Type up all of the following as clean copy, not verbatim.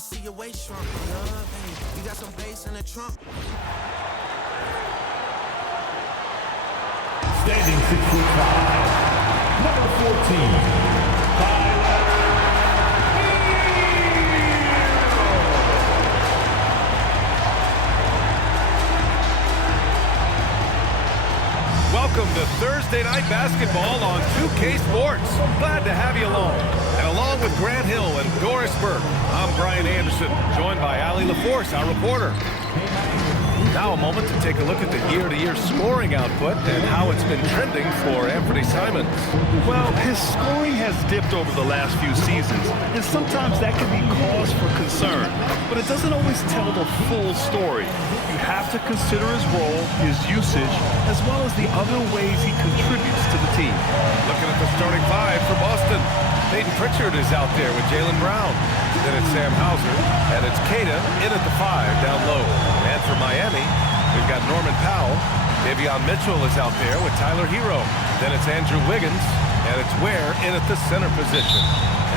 see your waist shrunk, my love, and you got some bass in the trunk. Standing 6'5", number 14, Tyler Welcome to Thursday Night Basketball on 2K Sports. Glad to have you along. And along with Grant Hill and Doris Burke, I'm Brian Anderson, joined by Allie LaForce, our reporter. Now a moment to take a look at the year-to-year scoring output and how it's been trending for Anthony Simons. Well, his scoring has dipped over the last few seasons, and sometimes that can be cause for concern. But it doesn't always tell the full story. You have to consider his role, his usage, as well as the other ways he contributes to the team. Looking at the starting five for Boston. Peyton Pritchard is out there with Jaylen Brown. Then it's Sam Hauser, and it's Queta in at the 5 down low. And for Miami, we've got Norman Powell. Davion Mitchell is out there with Tyler Hero. Then it's Andrew Wiggins, and it's Ware in at the center position.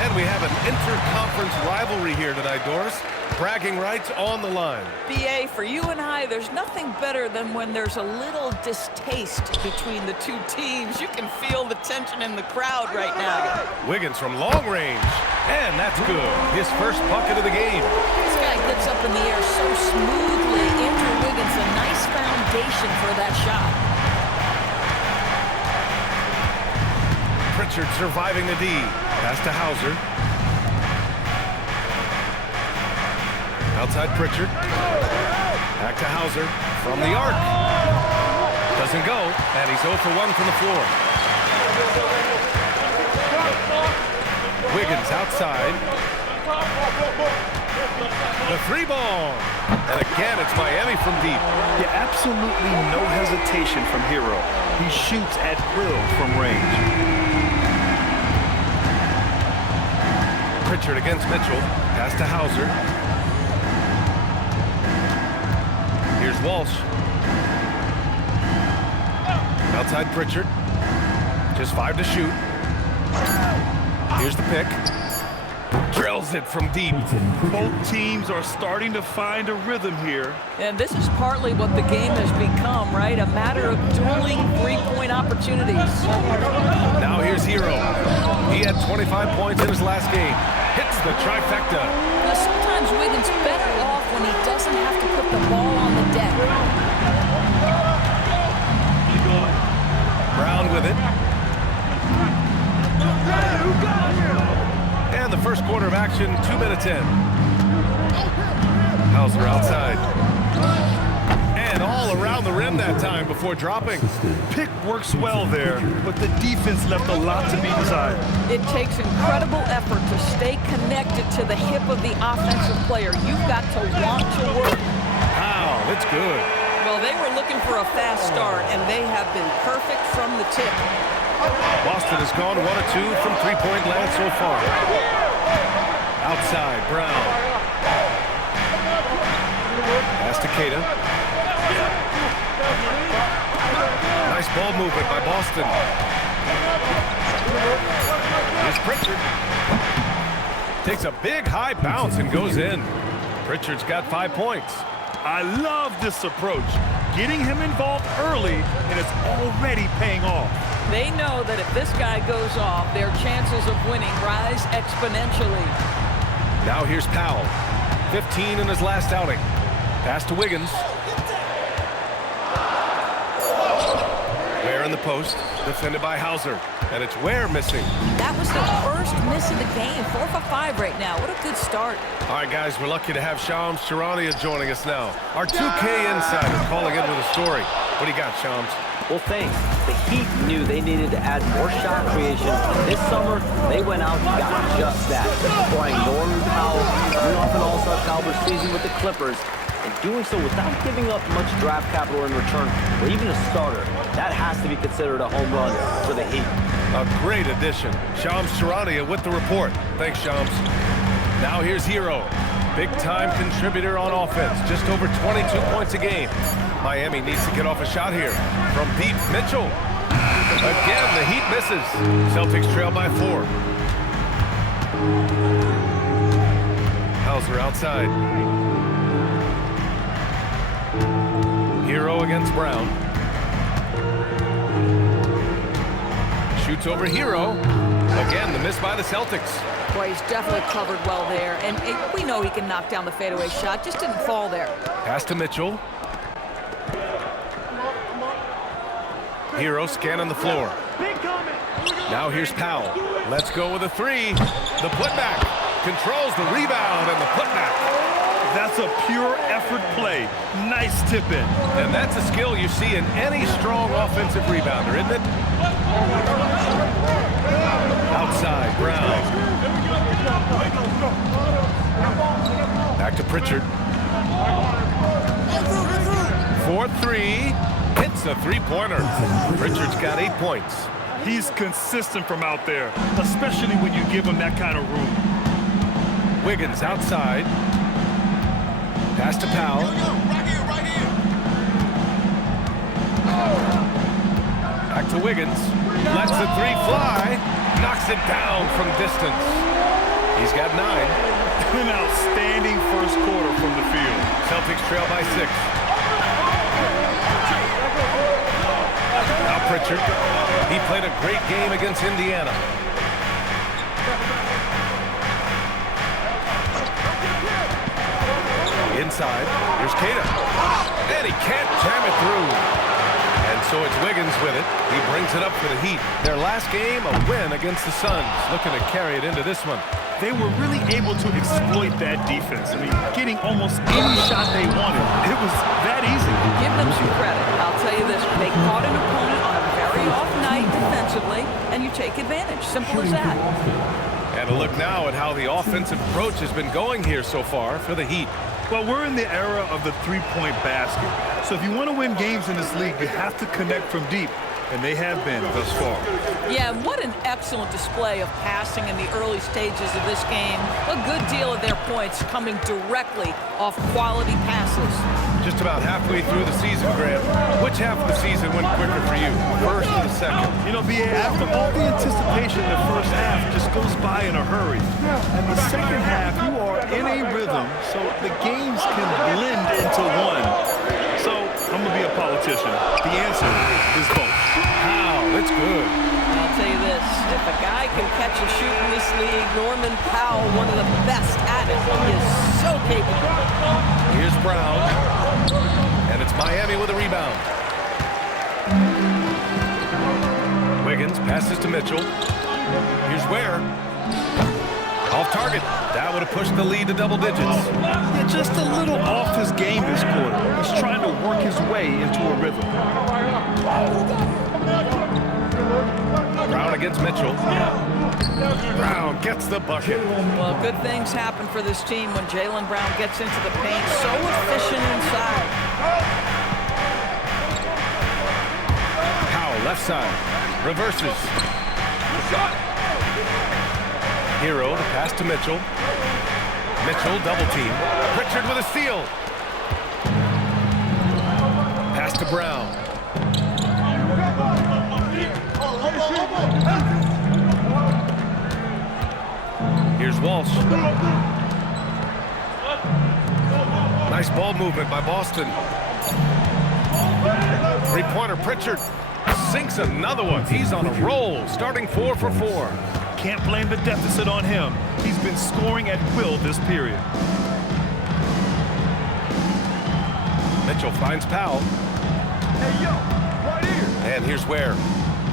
And we have an interconference rivalry here tonight, Doris. Bragging rights on the line. BA, for you and I, there's nothing better than when there's a little distaste between the two teams. You can feel the tension in the crowd right now. Wiggins from long range, and that's good. His first bucket of the game. This guy gets up in the air so smoothly. Andrew Wiggins, a nice foundation for that shot. Pritchard surviving the D. Pass to Hauser. Outside Pritchard. Back to Hauser from the arc. Doesn't go, and he's 0 for 1 from the floor. Wiggins outside. The three ball. And again, it's Miami from deep. Yeah, absolutely no hesitation from Hero. He shoots at will from range. Pritchard against Mitchell. Pass to Hauser. Here's Walsh. Outside Pritchard. Just 5 to shoot. Here's the pick. Drills it from deep. Both teams are starting to find a rhythm here. And this is partly what the game has become, right? A matter of dueling three-point opportunities. Now here's Hero. He had 25 points in his last game. Hits the trifecta. Now, sometimes Wiggins better off when he doesn't have to put the ball on the deck. Brown with it. And the first quarter of action, 2 minutes in. Hauser outside. And all around the rim that time before dropping. Pick works well there, but the defense left a lot to be desired. It takes incredible effort to stay connected to the hip of the offensive player. You've got to want to work. Wow, that's good. Well, they were looking for a fast start, and they have been perfect from the tip. Boston has gone 1 of 2 from three-point land so far. Outside, Brown. Pass to Queta. Nice ball movement by Boston. Here's Pritchard. Takes a big high bounce and goes in. Pritchard's got 5 points. I love this approach. Getting him involved early, and it's already paying off. They know that if this guy goes off, their chances of winning rise exponentially. Now here's Powell. 15 in his last outing. Pass to Wiggins. Ware in the post. Defended by Hauser. And it's Ware missing. That was the first miss of the game. 4 for 5 right now. What a good start. All right, guys, we're lucky to have Shams Charania joining us now. Our 2K insider calling in with a story. What do you got, Shams? Well, thanks. The Heat knew they needed to add more shot creation. This summer, they went out and got just that. Acquiring Norman Powell, coming off an all-star caliber season with the Clippers, and doing so without giving up much draft capital in return, or even a starter. That has to be considered a home run for the Heat. A great addition. Shams Charania with the report. Thanks, Shams. Now here's Hero. Big-time contributor on offense. Just over 22 points a game. Miami needs to get off a shot here. From deep, Mitchell. Again, the Heat misses. Celtics trail by 4. Hauser outside. Hero against Brown. Shoots over Hero. Again, the miss by the Celtics. Boy, he's definitely covered well there. And we know he can knock down the fadeaway shot. Just didn't fall there. Pass to Mitchell. Hero scanning the floor. Now here's Powell. Let's go with a three. The putback. Controls the rebound and the putback. That's a pure effort play. Nice tip in. And that's a skill you see in any strong offensive rebounder, isn't it? Outside, Brown. Back to Pritchard. 4-3. Hits a three-pointer. Pritchard's got 8 points. He's consistent from out there, especially when you give him that kind of room. Wiggins outside. Pass to Powell. Back to Wiggins. Lets the three fly. Knocks it down from distance. He's got 9. An outstanding first quarter from the field. Celtics trail by 6. Now Pritchard. He played a great game against Indiana. Inside. Here's Queta. And he can't jam it through. And so it's Wiggins with it. He brings it up for the Heat. Their last game, a win against the Suns. Looking to carry it into this one. They were really able to exploit that defense. I mean, getting almost any shot they wanted. It was that easy. Give them some credit. I'll tell you this. They caught an opponent on a very off night defensively, and you take advantage. Simple as that. And a look now at how the offensive approach has been going here so far for the Heat. Well, we're in the era of the three-point basket. So if you want to win games in this league, you have to connect from deep. And they have been thus far. Yeah, what an excellent display of passing in the early stages of this game. A good deal of their points coming directly off quality passes. Just about halfway through the season, Grant. Which half of the season went quicker for you? First or the second? You know, B.A., after all the anticipation, the first half just goes by in a hurry. And the second half, you are in a rhythm, so the games can blend into one. So I'm going to be a politician. The answer is both. Wow, that's good. I'll tell you this, if a guy can catch and shoot in this league, Norman Powell, one of the best at it, is so capable. Here's Brown, and it's Miami with a rebound. Wiggins passes to Mitchell. Here's Ware. Off target. That would have pushed the lead to double digits. Yeah, just a little off his game this quarter. He's trying to work his way into a rhythm. Brown against Mitchell. Brown gets the bucket. Well, good things happen for this team when Jaylen Brown gets into the paint. So efficient inside. Powell left side. Reverses. Hero to pass to Mitchell. Mitchell double team. Pritchard with a steal. Pass to Brown. Here's Walsh. Nice ball movement by Boston. Three-pointer Pritchard sinks another one. He's on a roll, starting 4 for 4. Can't blame the deficit on him. He's been scoring at will this period. Mitchell finds Powell. Hey, yo, right here. And here's Ware.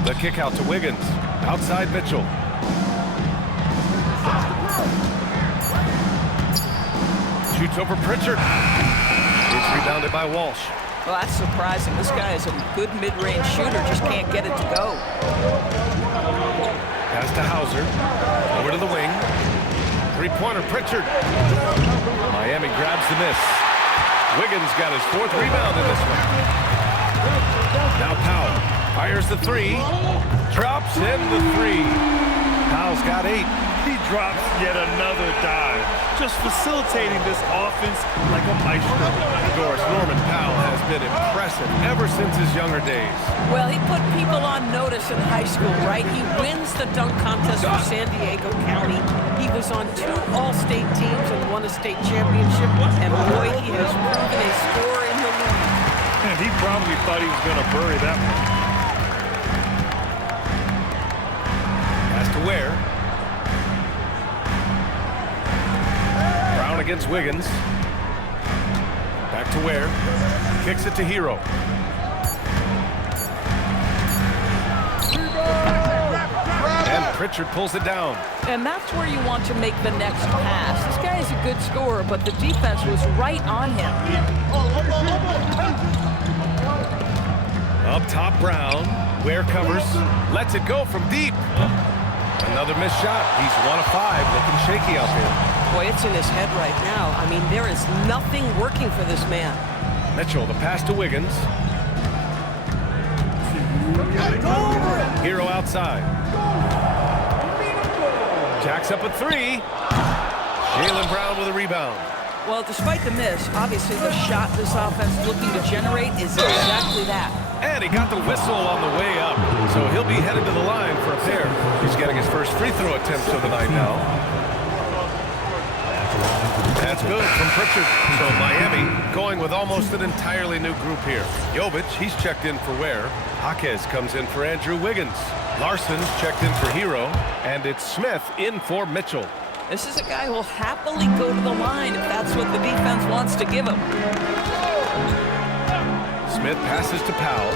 The kick out to Wiggins. Outside Mitchell. Shoots over Pritchard. It's rebounded by Walsh. Well, that's surprising. This guy is a good mid-range shooter, just can't get it to go. Pass to Hauser. Over to the wing. Three-pointer Pritchard. Miami grabs the miss. Wiggins got his 4th rebound in this one. Now Powell fires the three. Drops in the three. Powell's got 8. He drops yet another dive. just facilitating this offense like a maestro. Doris, Norman Powell has been impressive ever since his younger days. Well, he put people on notice in high school, right? He wins the dunk contest for San Diego County. He was on 2 All-State teams and won a state championship. And boy, he has proven a scorer in the league. And he probably thought he was going to bury that one. Has to Ware. Brown against Wiggins. Back to Ware. Kicks it to Hero. And Pritchard pulls it down. And that's where you want to make the next pass. This guy is a good scorer, but the defense was right on him. Up top, Brown. Ware covers. Lets it go from deep. Another missed shot. He's 1 of 5. Looking shaky out there. Boy, it's in his head right now. I mean, there is nothing working for this man. Mitchell, the pass to Wiggins. Hero outside. Jacks up a 3. Jaylen Brown with a rebound. Well, despite the miss, obviously the shot this offense looking to generate is exactly that. And he got the whistle on the way up. So he'll be headed to the line for a pair. He's getting his first free throw attempt of the night now. That's good from Pritchard. So Miami going with almost an entirely new group here. Jovic, he's checked in for Ware. Jaquez comes in for Andrew Wiggins. Larson's checked in for Hero. And it's Smith in for Mitchell. This is a guy who will happily go to the line if that's what the defense wants to give him. Smith passes to Powell.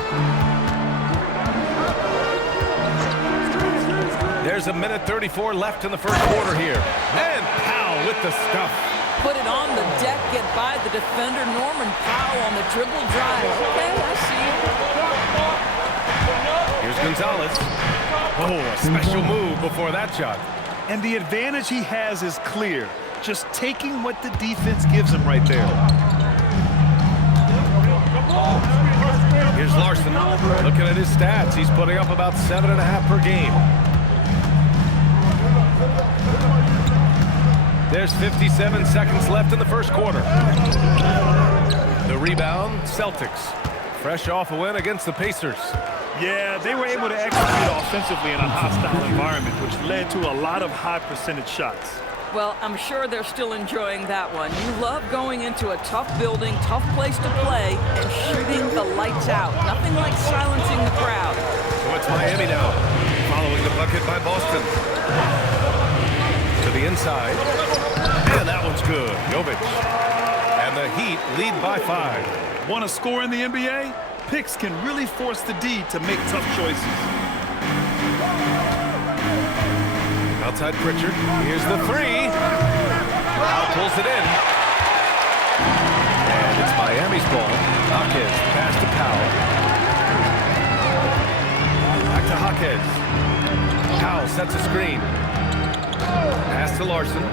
There's 1:34 left in the first quarter here. And Powell with the stuff. Put it on the deck, get by the defender. Norman Powell on the dribble drive. Okay, I see. Here's Gonzalez. Oh, a special move before that shot. And the advantage he has is clear. Just taking what the defense gives him right there. Here's Larson. Looking at his stats, he's putting up about 7.5 per game. There's 57 seconds left in the first quarter. The rebound, Celtics. Fresh off a win against the Pacers. Yeah, they were able to execute offensively in a hostile environment, which led to a lot of high percentage shots. Well, I'm sure they're still enjoying that one. You love going into a tough building, tough place to play, and shooting the lights out. Nothing like silencing the crowd. So it's Miami now, following the bucket by Boston. To the inside. And that one's good. Jovic. And the Heat lead by 5. Want to score in the NBA? Picks can really force the D to make tough choices. Outside Pritchard. Here's the 3. Powell pulls it in. And it's Miami's ball. Jaquez pass to Powell. Back to Jaquez. Powell sets a screen. Pass to Larson.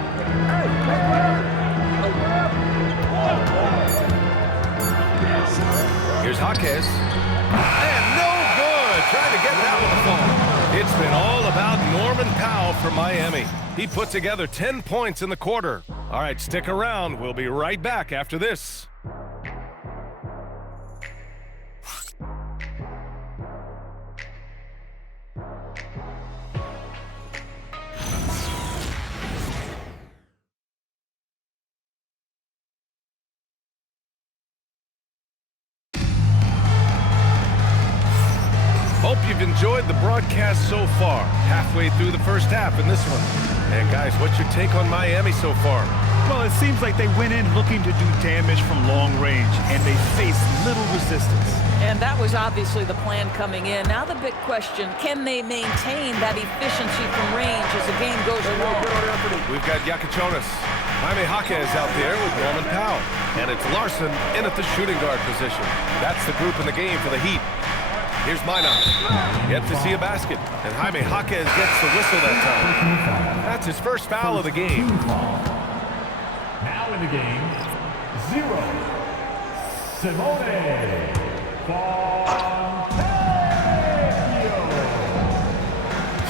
Here's Jaquez. And no good. Trying to get that one to fall. It's been all about Norman Powell for Miami. He put together 10 points in the quarter. All right, stick around. We'll be right back after this. Hope you've enjoyed the broadcast so far. Halfway through the first half in this one. And guys, what's your take on Miami so far? Well, it seems like they went in looking to do damage from long range, and they faced little resistance. And that was obviously the plan coming in. Now the big question, can they maintain that efficiency from range as the game goes along? We've got Yakichonis. Jaime Jaquez out there with Norman Powell. And it's Larson in at the shooting guard position. That's the group in the game for the Heat. Here's Minot. Yet to see a basket. And Jaime Jaquez gets the whistle that time. That's his first foul of the game. Now in the game, 0. Simone Fontecchio.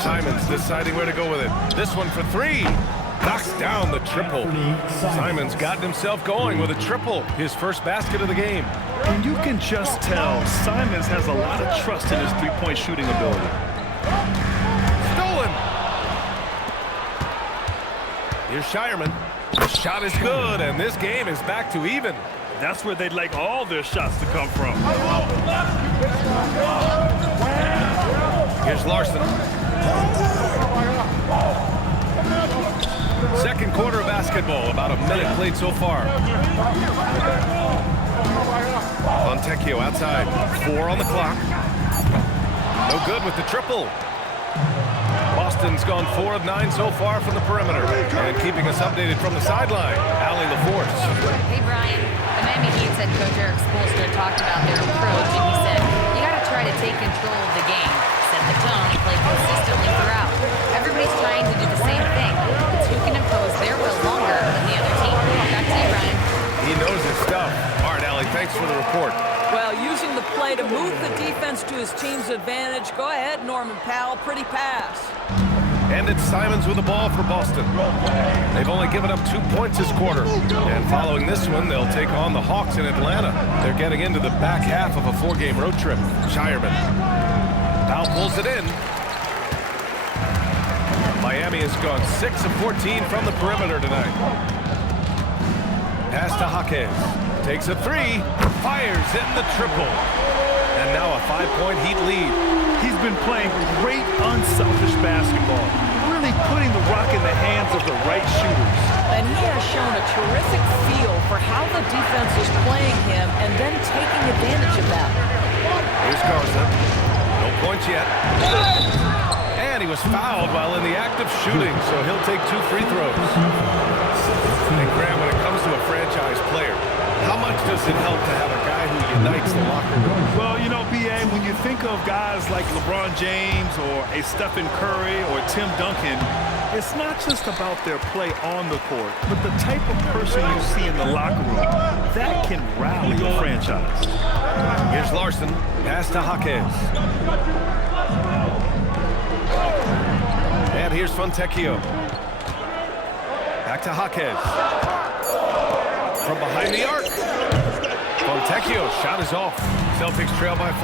Simons deciding where to go with it. This one for 3. Knocks down the triple. Simon's gotten himself going with a triple, his first basket of the game. And you can just tell Simons has a lot of trust in his three-point shooting ability. Stolen. Here's Shireman. The shot is good, and this game is back to even. That's where they'd like all their shots to come from. Here's Larson. Second quarter of basketball, about a minute played so far. Fontecchio outside, 4 on the clock. No good with the triple. Boston's gone 4 of 9 so far from the perimeter. And keeping us updated from the sideline, Allie LaForce. Hey, Brian. The Miami Heat's head coach Eric Spoelstra talked about their approach, and he said, you got to try to take control of the game, set the tone, and play consistently throughout. Everybody's trying to do the same thing. It's who can impose their will longer than the other team. Back to you, Brian. He knows his stuff. All right, Allie, thanks for the report. Well, using the play to move the defense to his team's advantage. Go ahead, Norman Powell. Pretty pass. And it's Simons with the ball for Boston. They've only given up 2 points this quarter. And following this one, they'll take on the Hawks in Atlanta. They're getting into the back half of a 4-game road trip. Shireman. Powell pulls it in. Miami has gone 6 of 14 from the perimeter tonight. Pass to Jaquez. Takes a 3. Fires in the triple. And now a 5-point Heat lead. He's been playing great, unselfish basketball, really putting the rock in the hands of the right shooters. And he has shown a terrific feel for how the defense is playing him and then taking advantage of that. Here's Garza. No points yet. And he was fouled while in the act of shooting, so he'll take 2 free throws. And Graham, when it comes to a franchise player, how much does it help to have a guy who unites the locker room? Well, you know, B.A., when you think of guys like LeBron James or a Stephen Curry or Tim Duncan, it's not just about their play on the court, but the type of person you see in the locker room that can rally a franchise. Here's Larson. Pass to Jaquez. And here's Fontecchio. Back to Jaquez. From behind the arc. Fontecchio, shot is off. Celtics trail by 5.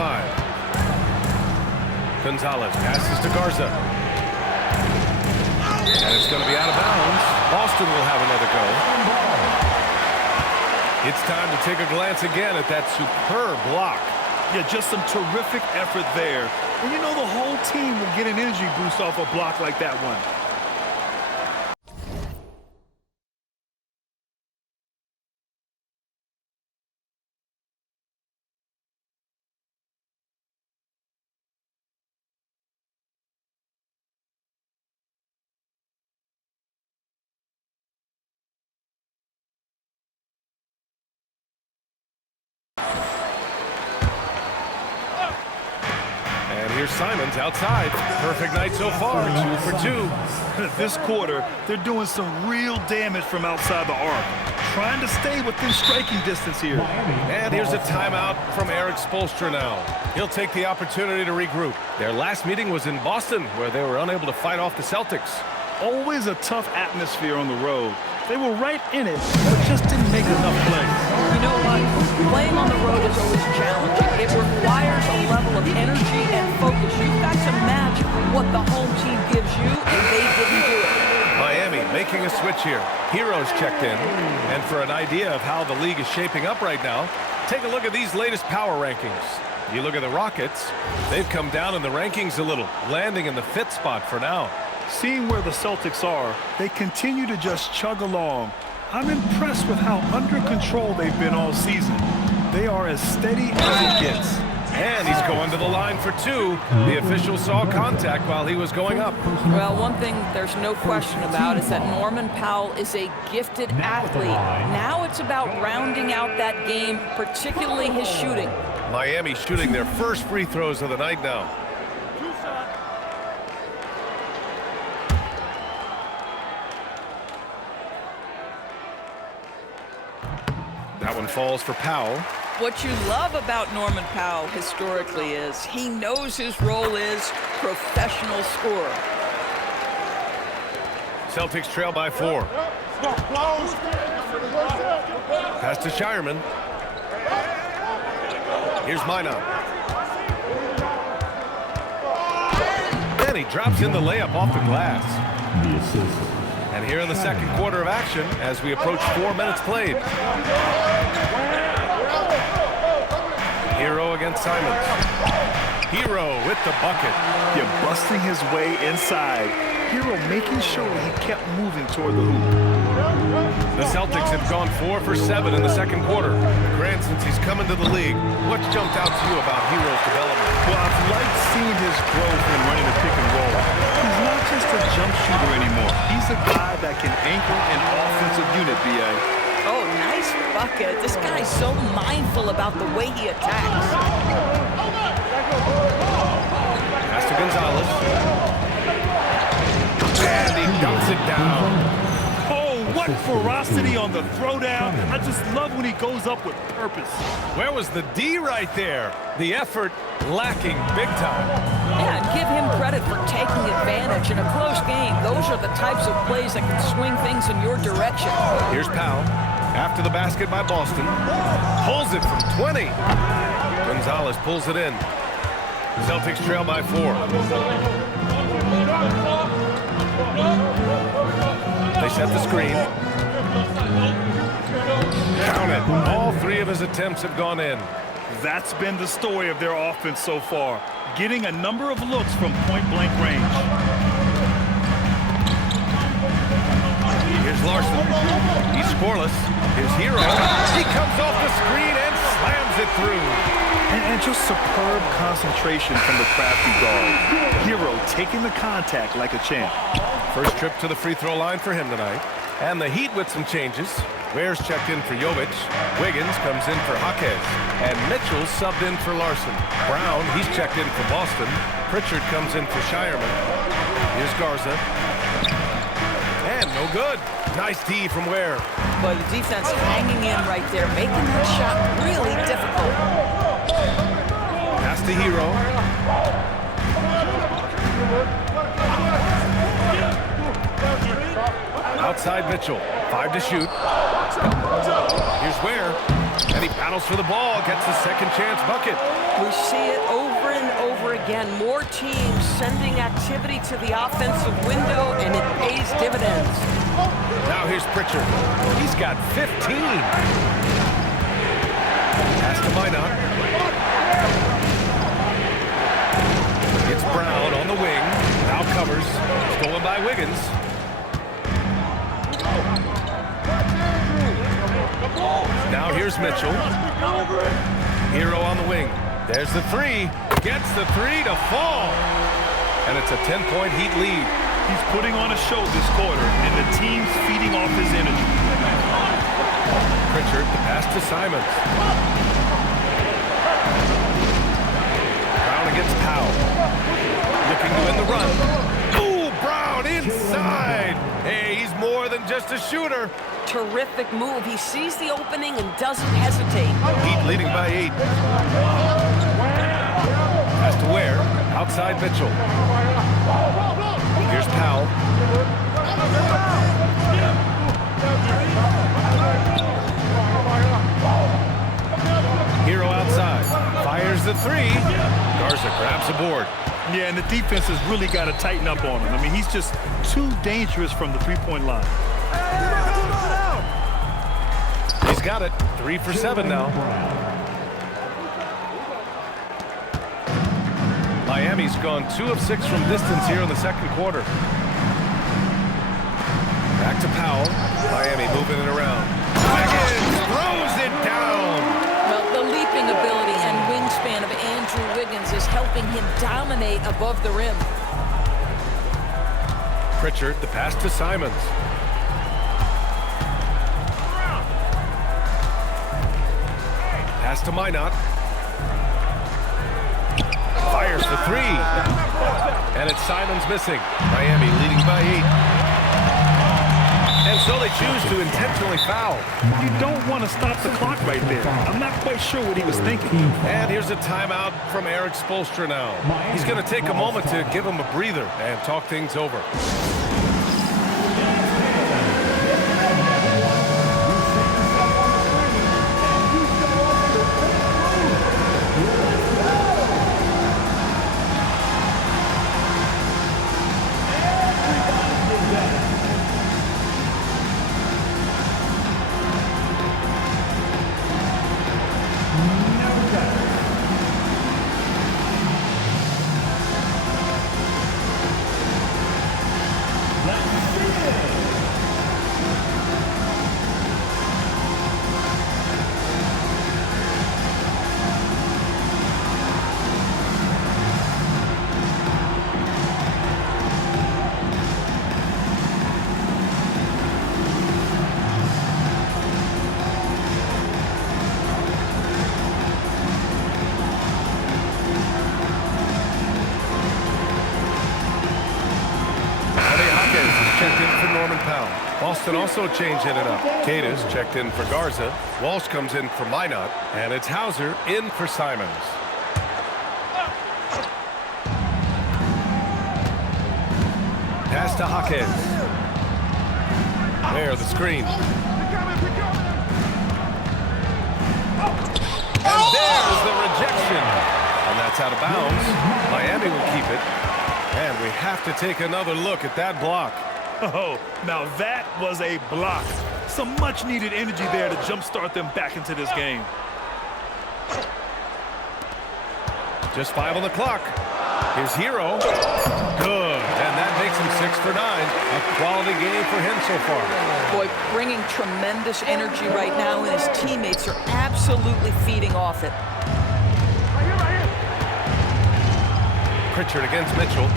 Gonzalez passes to Garza. And it's going to be out of bounds. Boston will have another go. It's time to take a glance again at that superb block. Yeah, just some terrific effort there. And you know the whole team will get an energy boost off a block like that one. Here's Simons outside. Perfect night so far, 2 for 2. This quarter, they're doing some real damage from outside the arc. Trying to stay within striking distance here. And here's a timeout from Eric Spoelstra now. He'll take the opportunity to regroup. Their last meeting was in Boston, where they were unable to fight off the Celtics. Always a tough atmosphere on the road. They were right in it, but just didn't make enough plays. You know what? Playing on the road is always challenging. It requires a level of energy and focus. You've got to match what the home team gives you, and they didn't do it. Miami making a switch here. Heroes checked in. And for an idea of how the league is shaping up right now, take a look at these latest power rankings. You look at the Rockets, they've come down in the rankings a little, landing in the 5th spot for now. Seeing where the Celtics are, they continue to just chug along. I'm impressed with how under control they've been all season. They are as steady as it gets. And he's going to the line for 2. The official saw contact while he was going up. Well, one thing there's no question about is that Norman Powell is a gifted athlete. Now it's about rounding out that game, particularly his shooting. Miami shooting their first free throws of the night now. That one falls for Powell. What you love about Norman Powell historically is he knows his role is professional scorer. Celtics trail by 4. Pass to Shireman. Here's Minot. And he drops in the layup off the glass. The assist. And here in the second quarter of action as we approach 4 minutes played. Hero against Simons. Hero with the bucket. Yeah, busting his way inside. Hero making sure he kept moving toward the hoop. The Celtics have gone 4 for 7 in the second quarter. Grant, since he's come into the league, what's jumped out to you about Hero's development? Well, I've liked seeing his growth in running the pick and roll. He's not just a jump shooter anymore. He's a guy that can anchor an offensive unit, B.A. Oh, nice bucket. This guy's so mindful about the way he attacks. Pass to Gonzalez. And he dumps it down. Oh, what ferocity on the throwdown. I just love when he goes up with purpose. Where was the D right there? The effort lacking big time. Yeah, and give him credit for taking advantage in a close game. Those are the types of plays that can swing things in your direction. Here's Powell. After the basket by Boston. Pulls it from 20. Gonzalez pulls it in. Celtics trail by 4. They set the screen. Count it. All 3 of his attempts have gone in. That's been the story of their offense so far. Getting a number of looks from point-blank range. Here's Larson. He's scoreless. Here's Hero. He comes off the screen and slams it through. And just superb concentration from the crafty guard. Hero taking the contact like a champ. First trip to the free throw line for him tonight. And the Heat with some changes. Ware's checked in for Jovic. Wiggins comes in for Jaquez. And Mitchell subbed in for Larson. Brown, he's checked in for Boston. Pritchard comes in for Shireman. Here's Garza. And no good. Nice D from Ware. But the defense hanging in right there, making that shot really difficult. Pass to Hero. Outside Mitchell. 5 to shoot. Here's Ware. And he battles for the ball. Gets the second chance bucket. We see it over and over again. More teams sending activity to the offensive window, and it pays dividends. Now here's Pritchard. He's got 15. Pass to Minot. It's Brown on the wing. Now covers. Stolen by Wiggins. Now here's Mitchell. Hero on the wing. There's the 3. Gets the 3 to fall. And it's a 10-point Heat lead. He's putting on a show this quarter, and the team's feeding off his energy. Pritchard, the pass to Simons. Brown against Powell. Looking to win the run. Ooh, Brown inside. Hey, he's more than just a shooter. Terrific move. He sees the opening and doesn't hesitate. Heat leading by 8. Pass to Ware. Outside Mitchell. Here's Powell. Hero outside. Fires the 3. Garza grabs the board. Yeah, and the defense has really got to tighten up on him. I mean, he's just too dangerous from the three-point line. He's got it. 3 for 7 now. Miami's gone 2 of 6 from distance here in the second quarter. Back to Powell. Miami moving it around. Wiggins throws it down. Well, the leaping ability and wingspan of Andrew Wiggins is helping him dominate above the rim. Pritchard, the pass to Simons. Pass to Minot. Fires for 3. And it's Simons missing. Miami leading by 8. And so they choose to intentionally foul. You don't want to stop the clock right there. I'm not quite sure what he was thinking. And here's a timeout from Eric Spoelstra now. He's going to take a moment to give him a breather and talk things over. Boston also changing it up. Cadiz checked in for Garza. Walsh comes in for Minot. And it's Hauser in for Simons. Pass to Jaquez. There, the screen. And there's the rejection. And that's out of bounds. Miami will keep it. And we have to take another look at that block. Oh, now that was a block. Some much-needed energy there to jumpstart them back into this game. Just 5 on the clock. Here's Hero. Good. And that makes him 6 for 9. A quality game for him so far. Boy, bringing tremendous energy right now, and his teammates are absolutely feeding off it. Pritchard against Mitchell.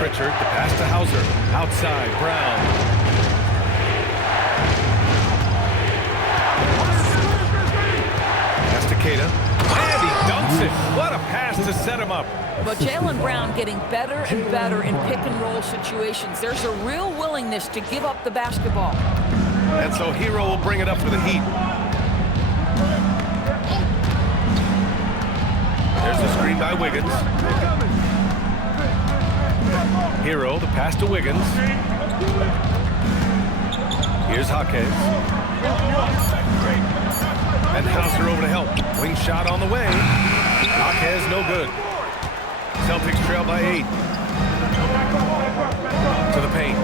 Pritchard, the pass to Hauser. Outside, Brown. Pass to Queta. And he dunks it. What a pass to set him up. But Jaylen Brown getting better and better in pick-and-roll situations. There's a real willingness to give up the basketball. And so Hero will bring it up for the Heat. There's a screen by Wiggins. Hero, the pass to Wiggins. Here's Jaquez. And Hauser over to help. Wing shot on the way. Jaquez no good. Celtics trail by 8. To the paint.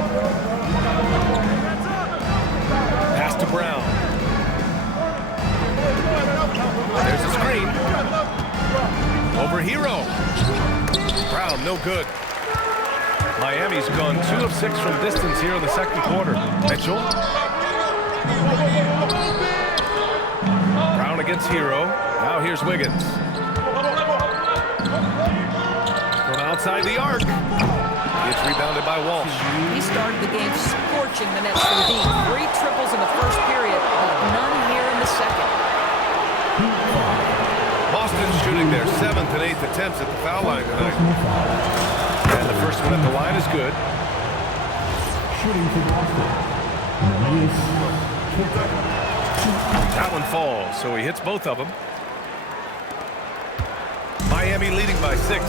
Pass to Brown. There's a screen. Over Hero. Brown no good. Miami's gone 2 of 6 from distance here in the second quarter. Mitchell. Brown against Hero. Now here's Wiggins. From outside the arc. It's rebounded by Walsh. He started the game scorching the Nets from deep. 3 triples in the first period, but none here in the second. Boston's shooting their 7th and 8th attempts at the foul line tonight. And the first one at the line is good. Shooting for Boston. That one falls, so he hits both of them. Miami leading by 6.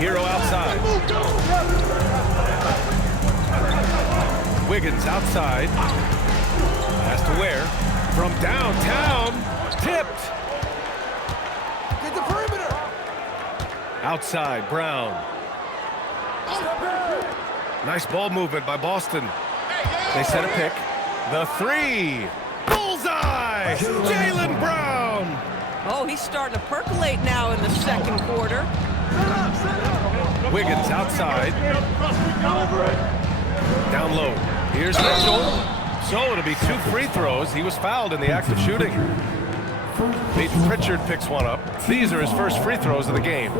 Hero outside. Wiggins outside. Has to Ware. From downtown. Tipped. Get the perimeter. Outside, Brown. Nice ball movement by Boston. They set a pick. The 3. Bullseye! Jaylen Brown! Oh, he's starting to percolate now in the second quarter. Wiggins outside. Down low. Here's Mitchell. So it'll be 2 free throws. He was fouled in the act of shooting. Peyton Pritchard picks one up. These are his first free throws of the game.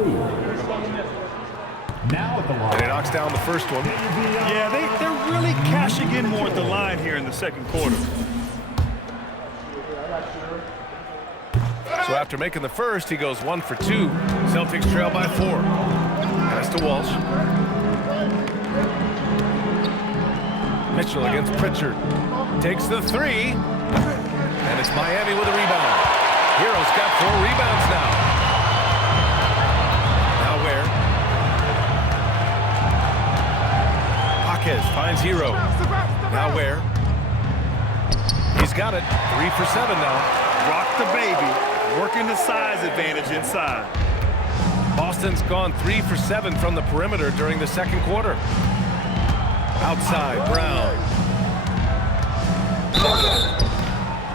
Now at the line. And he knocks down the first one. Yeah, they're really cashing in more at the line here in the second quarter. So after making the first, he goes 1 for 2. Celtics trail by 4. Pass to Walsh. Mitchell against Pritchard. Takes the 3. And it's Miami with a rebound. Hero's got 4 rebounds now. Now Ware. Jaquez finds Hero. Now Ware. He's got it. 3 for 7 now. Rock the baby. Working the size advantage inside. Boston's gone 3 for 7 from the perimeter during the second quarter. Outside, Brown.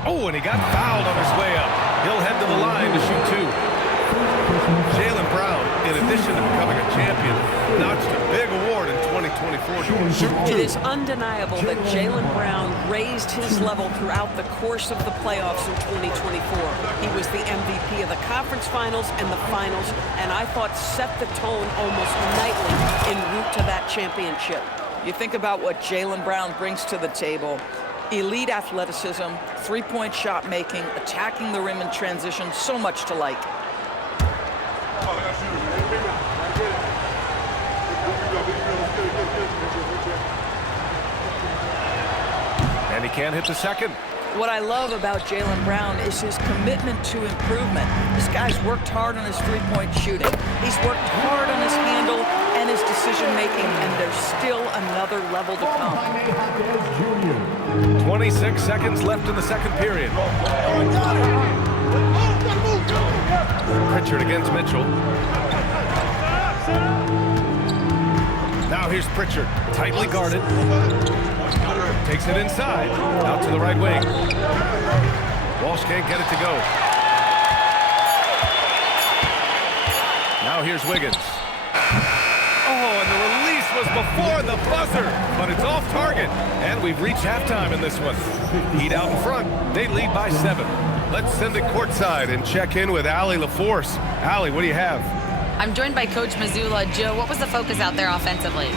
Oh, and he got fouled on his way up. He'll head to the line to shoot 2. Jaylen Brown, in addition to becoming a champion, notched a big award in 2024. It is undeniable that Jaylen Brown raised his level throughout the course of the playoffs in 2024. He was the MVP of the conference finals and the finals, and I thought set the tone almost nightly en route to that championship. You think about what Jaylen Brown brings to the table. Elite athleticism, 3-point shot making, attacking the rim in transition, so much to like. he can't hit the second. What I love about Jaylen Brown is his commitment to improvement. This guy's worked hard on his three-point shooting. He's worked hard on his handle and his decision-making, and there's still another level to come. 26 seconds left in the second period. Pritchard against Mitchell. Now here's Pritchard, tightly guarded. Takes it inside, out to the right wing. Walsh can't get it to go. Now here's Wiggins. Oh, and the release was before the buzzer, but it's off target. And we've reached halftime in this one. Heat out in front. They lead by 7. Let's send it courtside and check in with Allie LaForce. Allie, what do you have? I'm joined by Coach Mazzulla. Joe, what was the focus out there offensively?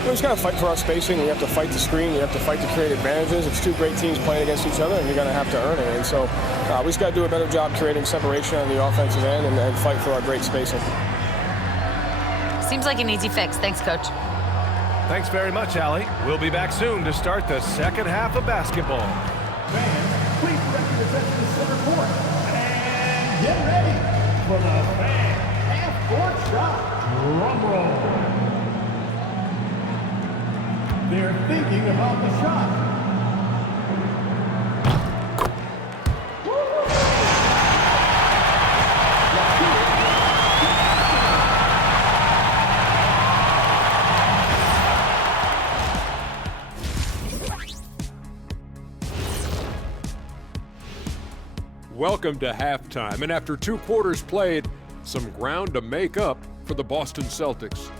We just got to fight for our spacing. We have to fight the screen. We have to fight to create advantages. It's two great teams playing against each other, and you're going to have to earn it. And so we just got to do a better job creating separation on the offensive end and fight for our great spacing. Seems like an easy fix. Thanks, Coach. Thanks very much, Allie. We'll be back soon to start the second half of basketball. Fans, please direct your attention to center court. And get ready for the fan half-court shot. Drum roll. They're thinking about the shot. Welcome to halftime, and after 2 quarters played, some ground to make up for the Boston Celtics.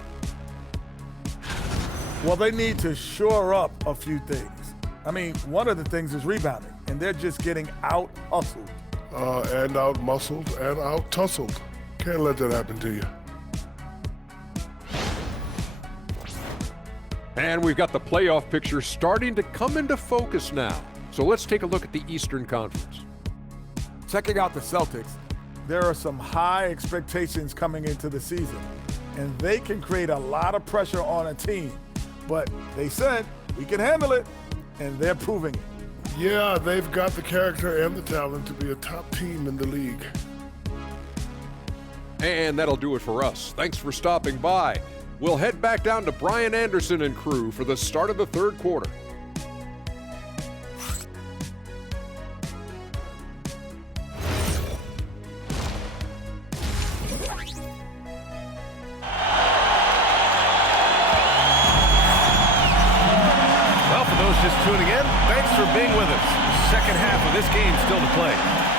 Well, they need to shore up a few things. I mean, one of the things is rebounding, and they're just getting out-hustled. And out-muscled and out-tussled. Can't let that happen to you. And we've got the playoff picture starting to come into focus now. So let's take a look at the Eastern Conference. Checking out the Celtics, there are some high expectations coming into the season, and they can create a lot of pressure on a team. But they said, we can handle it, and they're proving it. Yeah, they've got the character and the talent to be a top team in the league. And that'll do it for us. Thanks for stopping by. We'll head back down to Brian Anderson and crew for the start of the third quarter. Just tuning in, thanks for being with us. Second half of this game still to play.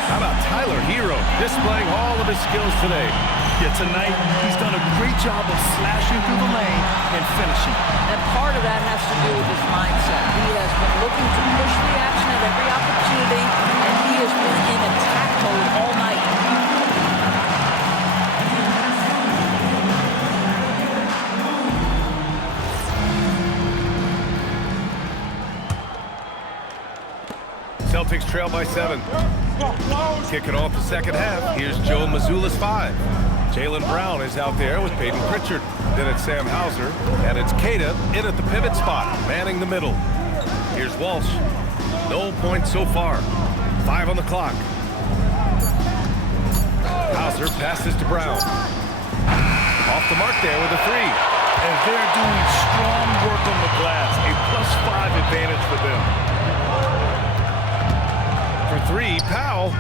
How about Tyler Hero displaying all of his skills today? Yeah, tonight he's done a great job of slashing through the lane and finishing. And part of that has to do with his mindset. He has been looking to push the action at every opportunity, and he has been in attack mode all night. Celtics trail by 7. Kicking off the second half. Here's Joe Mazzulla's 5. Jaylen Brown is out there with Peyton Pritchard. Then it's Sam Hauser, and it's Queta in at the pivot spot, manning the middle. Here's Walsh. No points so far. 5 on the clock. Hauser passes to Brown. Off the mark there with a 3. And they're doing strong work on the glass. A +5 advantage for them. For 3, Powell.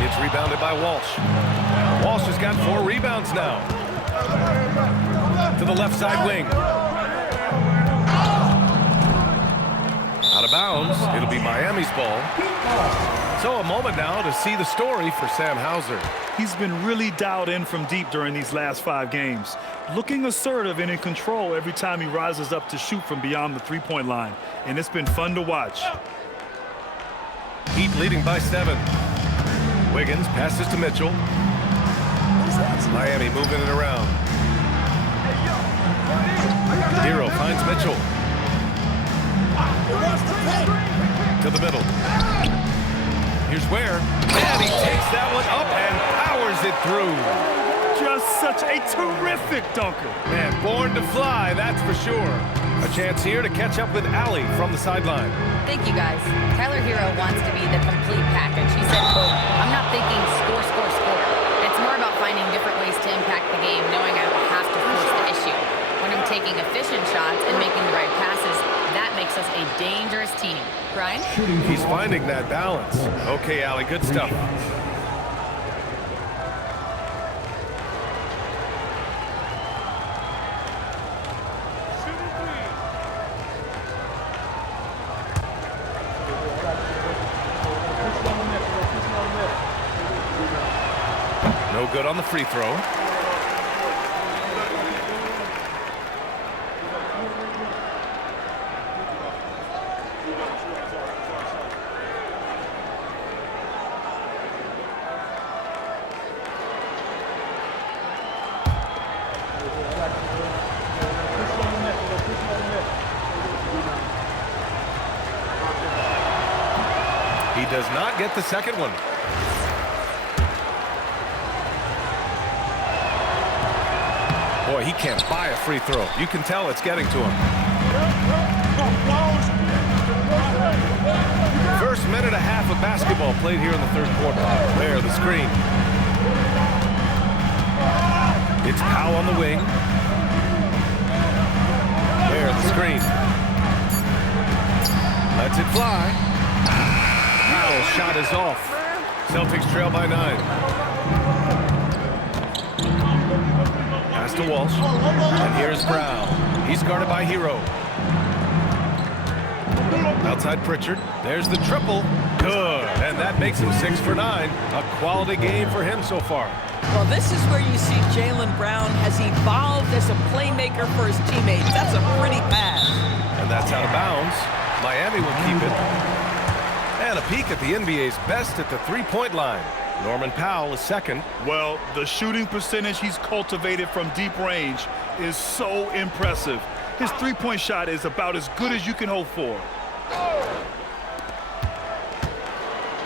It's rebounded by Walsh. Walsh has got 4 rebounds now. To the left side wing. Out of bounds. It'll be Miami's ball. So a moment now to see the story for Sam Hauser. He's been really dialed in from deep during these last 5 games. Looking assertive and in control every time he rises up to shoot from beyond the three-point line. And it's been fun to watch. Heat leading by 7. Wiggins passes to Mitchell. Miami moving it around. Hero finds Mitchell. To the middle. Here's Ware. And he takes that one up and powers it through. Just such a terrific dunker. Man, born to fly, that's for sure. A chance here to catch up with Allie from the sideline. Thank you, guys. Tyler Hero wants to be the complete package. He said, quote, "I'm not thinking score, score, score. It's more about finding different ways to impact the game, knowing I don't have to force the issue. When I'm taking efficient shots and making the right passes, that makes us a dangerous team." Brian? He's finding that balance. Okay, Allie, good stuff. No good on the free throw. He does not get the second one. Boy, he can't buy a free throw. You can tell it's getting to him. First minute and a half of basketball played here in the third quarter. There, the screen. It's Powell on the wing. There, the screen. Lets it fly. Powell's shot is off. Celtics trail by 9. Pass to Walsh. And here's Brown. He's guarded by Hero. Outside Pritchard. There's the triple. Good. And that makes him 6 for 9. A quality game for him so far. Well, this is where you see Jaylen Brown has evolved as a playmaker for his teammates. That's a pretty pass. And that's out of bounds. Miami will keep it. And a peek at the NBA's best at the three-point line. Norman Powell is second. Well, the shooting percentage he's cultivated from deep range is so impressive. His three-point shot is about as good as you can hope for.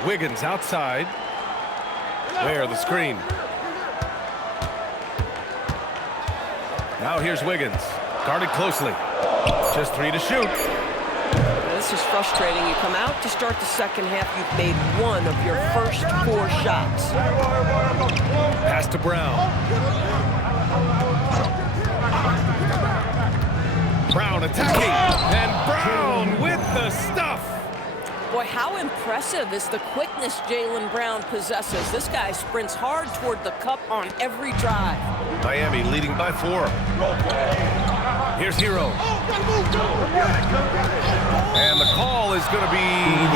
Wiggins outside. There, the screen. Now here's Wiggins. Guarded closely. Just 3 to shoot. This is frustrating. You come out to start the second half, you've made 1 of your first 4 shots. Pass to Brown. Brown attacking. And Brown with the stuff. Boy, how impressive is the quickness Jaylen Brown possesses. This guy sprints hard toward the cup on every drive. Miami leading by 4. Here's Hero. And the call is going to be,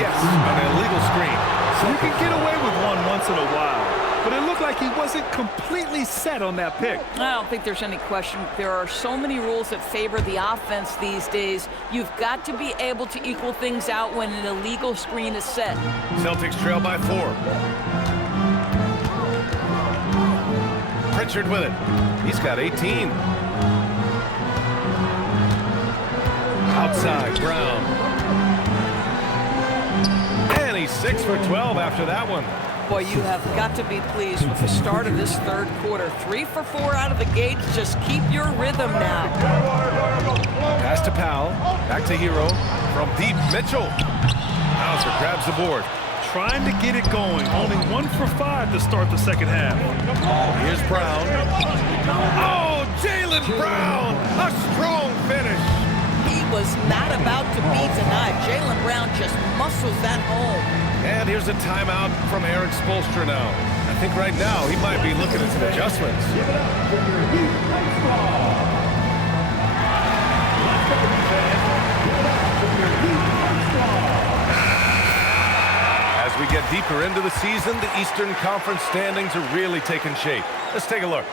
yes, an illegal screen. So you can get away with one once in a while, but it looked like he wasn't completely set on that pick. I don't think there's any question. There are so many rules that favor the offense these days. You've got to be able to equal things out when an illegal screen is set. Celtics trail by 4. Pritchard with it. He's got 18. Outside, Brown. And he's 6 for 12 after that one. Boy, you have got to be pleased with the start of this third quarter. 3 for 4 out of the gate. Just keep your rhythm now. Pass to Powell. Back to Hero. From deep, Mitchell. Hauser grabs the board. Trying to get it going. Only 1 for 5 to start the second half. Here's Brown. Oh, Jaylen Brown! A strong finish. He was not about to be denied. Jaylen Brown just muscles that home. And here's a timeout from Eric Spoelstra now. I think right now he might be looking at some adjustments. As we get deeper into the season, the Eastern Conference standings are really taking shape. Let's take a look.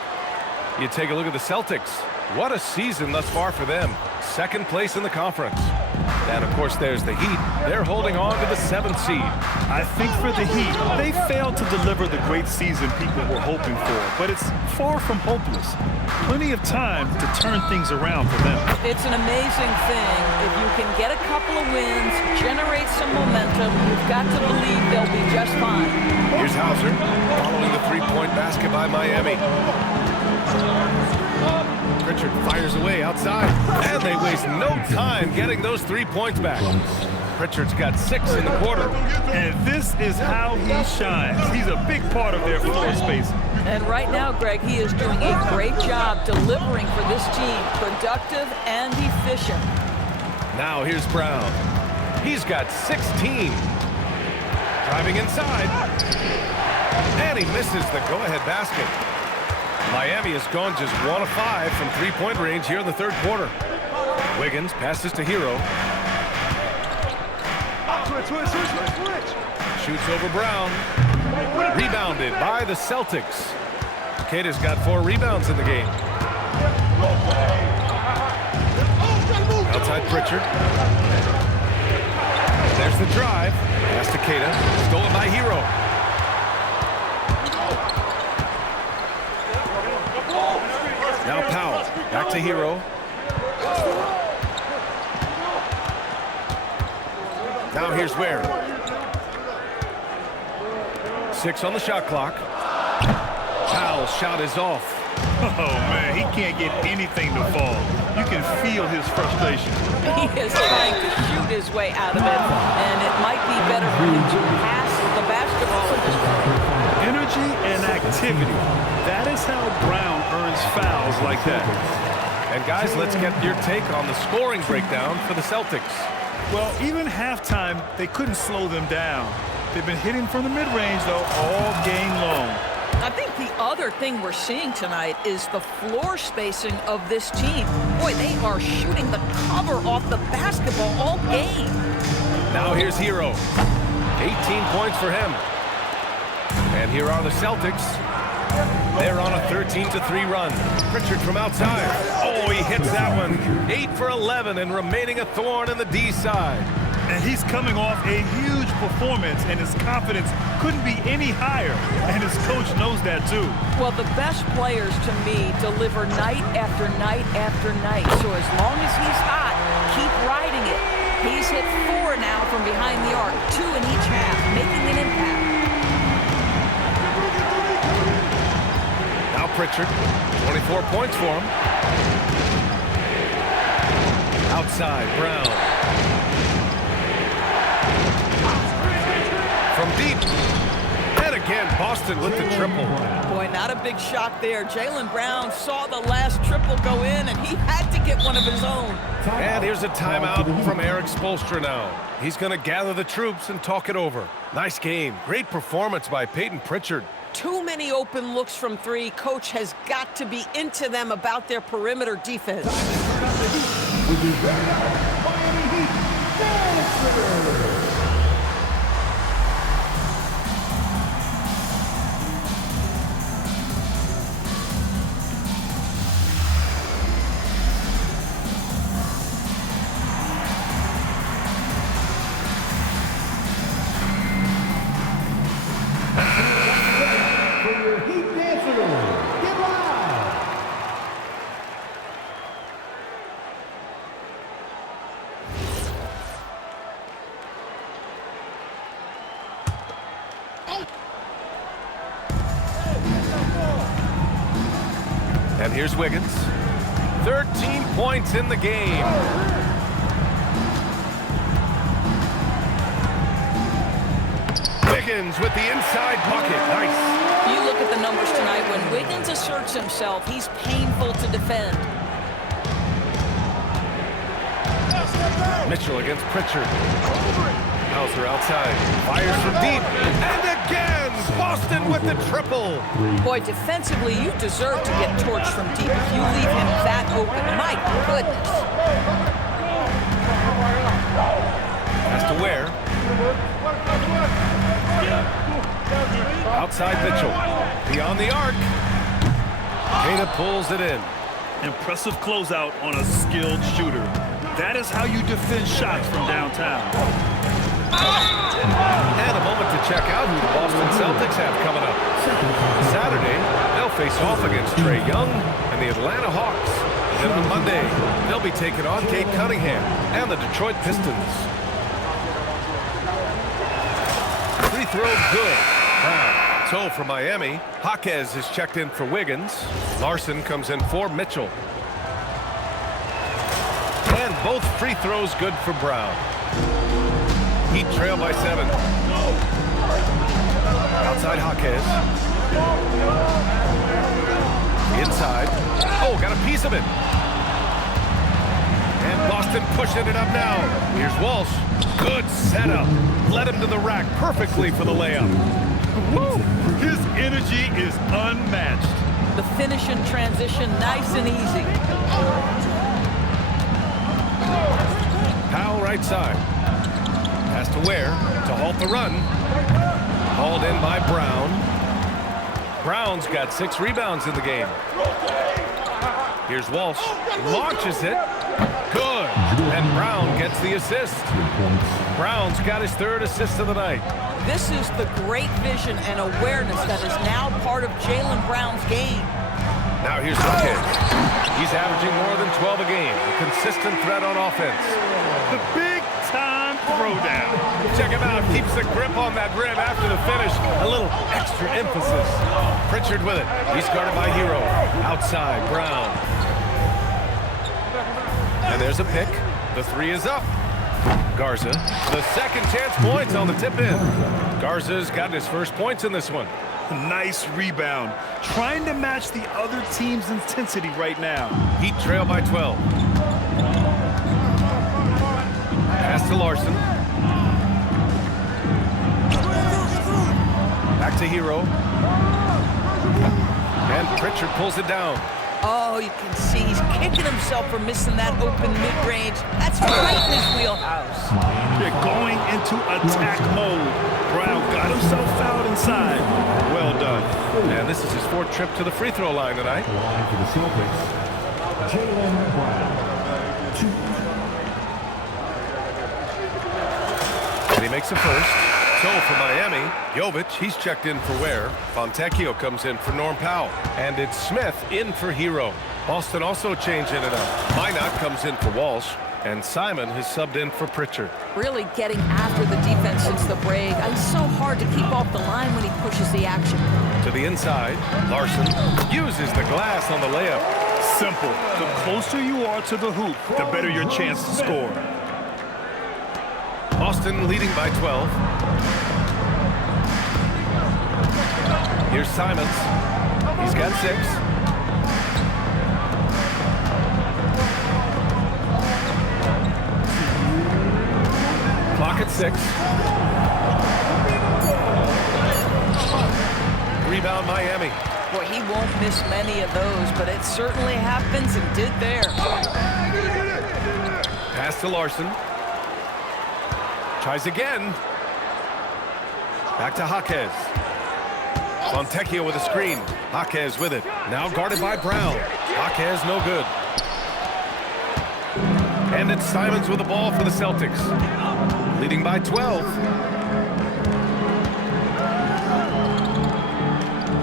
You take a look at the Celtics. What a season thus far for them. Second place in the conference. And, of course, there's the Heat. They're holding on to the 7th seed. I think for the Heat, they failed to deliver the great season people were hoping for, but it's far from hopeless. Plenty of time to turn things around for them. It's an amazing thing. If you can get a couple of wins, generate some momentum, you've got to believe they'll be just fine. Here's Hauser following the three-point basket by Miami. Pritchard fires away outside, and they waste no time getting those 3 points back. Pritchard's got 6 in the quarter. And this is how he shines. He's a big part of their floor space. And right now, Greg, he is doing a great job delivering for this team, productive and efficient. Now here's Brown. He's got 16. Driving inside. And he misses the go-ahead basket. Miami has gone just 1 of 5 from three-point range here in the third quarter. Wiggins passes to Hero. Shoots over Brown. Rebounded by the Celtics. Queta's got 4 rebounds in the game. Outside Pritchard. There's the drive. Pass to Queta. Stolen by Hero. Now Powell. Back to Hero. Now here's Ware. 6 on the shot clock. Powell's shot is off. Oh, man, he can't get anything to fall. You can feel his frustration. He is trying to shoot his way out of it, and it might be better for him to pass the basketball at this point. Energy and activity. That is how Brown earns fouls like that. And guys, let's get your take on the scoring breakdown for the Celtics. Well, even halftime, they couldn't slow them down. They've been hitting from the mid-range, though, all game long. I think the other thing we're seeing tonight is the floor spacing of this team. Boy, they are shooting the cover off the basketball all game. Now here's Hero. 18 points for him. And here are the Celtics. They're on a 13-3 run. Pritchard from outside. Oh, he hits that one. 8 for 11 and remaining a thorn in the D side. And he's coming off a huge performance, and his confidence couldn't be any higher. And his coach knows that, too. Well, the best players, to me, deliver night after night after night. So as long as he's hot, keep riding it. He's hit 4 now from behind the arc, 2 in each half, making an impact. Now Pritchard, 24 points for him. Outside, Brown. From deep. And again, Boston with the triple. Boy, not a big shock there. Jaylen Brown saw the last triple go in, and he had to get one of his own. And here's a timeout from Erik Spoelstra now. He's going to gather the troops and talk it over. Nice game. Great performance by Payton Pritchard. Too many open looks from 3. Coach has got to be into them about their perimeter defense. And here's Wiggins. 13 points in the game. Wiggins with the inside bucket. Nice. You look at the numbers tonight. When Wiggins asserts himself, he's painful to defend. Mitchell against Pritchard. Hauser outside. Fires from deep. And again, Boston with the triple. Boy, defensively, you deserve to get torched from deep if you leave him that open. My goodness. Has to Ware. Outside Mitchell. Beyond the arc. Queta pulls it in. Impressive closeout on a skilled shooter. That is how you defend shots from downtown. And a moment to check out who the Boston Celtics have coming up. Saturday, they'll face off against Trae Young and the Atlanta Hawks. Then on Monday, they'll be taking on Cade Cunningham and the Detroit Pistons. Free throw good. Brown. So for Miami, Jaquez is checked in for Wiggins. Larson comes in for Mitchell. Both free throws good for Brown. Heat trail by 7. Outside Jaquez. Inside. Oh, got a piece of it. And Boston pushing it up now. Here's Walsh. Good setup. Led him to the rack perfectly for the layup. Woo! His energy is unmatched. The finish in transition, nice and easy. Powell right side. Pass to Ware to halt the run. Hauled in by Brown. Brown's got 6 rebounds in the game. Here's Walsh. Launches it. Good. And Brown gets the assist. Brown's got his 3rd assist of the night. This is the great vision and awareness that is now part of Jaylen Brown's game. Now here's Jaquez. He's averaging more than 12 a game. A consistent threat on offense. The big-time throwdown. Check him out. Keeps the grip on that rim after the finish. A little extra emphasis. Pritchard with it. He's guarded by Hero. Outside, Brown. And there's a pick. The 3 is up. Garza, the second chance points on the tip in. Garza's got his first points in this one. Nice rebound. Trying to match the other team's intensity right now. Heat trail by 12. Pass to Larson. Back to Hero. And Pritchard pulls it down. Oh, you can see he's kicking himself for missing that open mid-range. That's right in his wheelhouse. They're going into attack mode. Brown got himself fouled inside. Well done. And this is his 4th trip to the free throw line tonight. Line for the Celtics, Jaylen Brown. 2. And he makes a first. So for Miami, Jovic, he's checked in for Ware. Fontecchio comes in for Norm Powell. And it's Smith in for Hero. Boston also changing it up. Minot comes in for Walsh. And Simon has subbed in for Pritchard. Really getting after the defense since the break. It's so hard to keep off the line when he pushes the action. To the inside, Larson uses the glass on the layup. Simple. The closer you are to the hoop, the better your chance to score. Boston leading by 12. Here's Simons. He's got 6. Clock at 6. Rebound Miami. Boy, he won't miss many of those, but it certainly happens and did there. Pass to Larson. Tries again. Back to Jaquez. Fontecchio with a screen. Jaquez with it. Now guarded by Brown. Jaquez no good. And it's Simons with the ball for the Celtics. Leading by 12.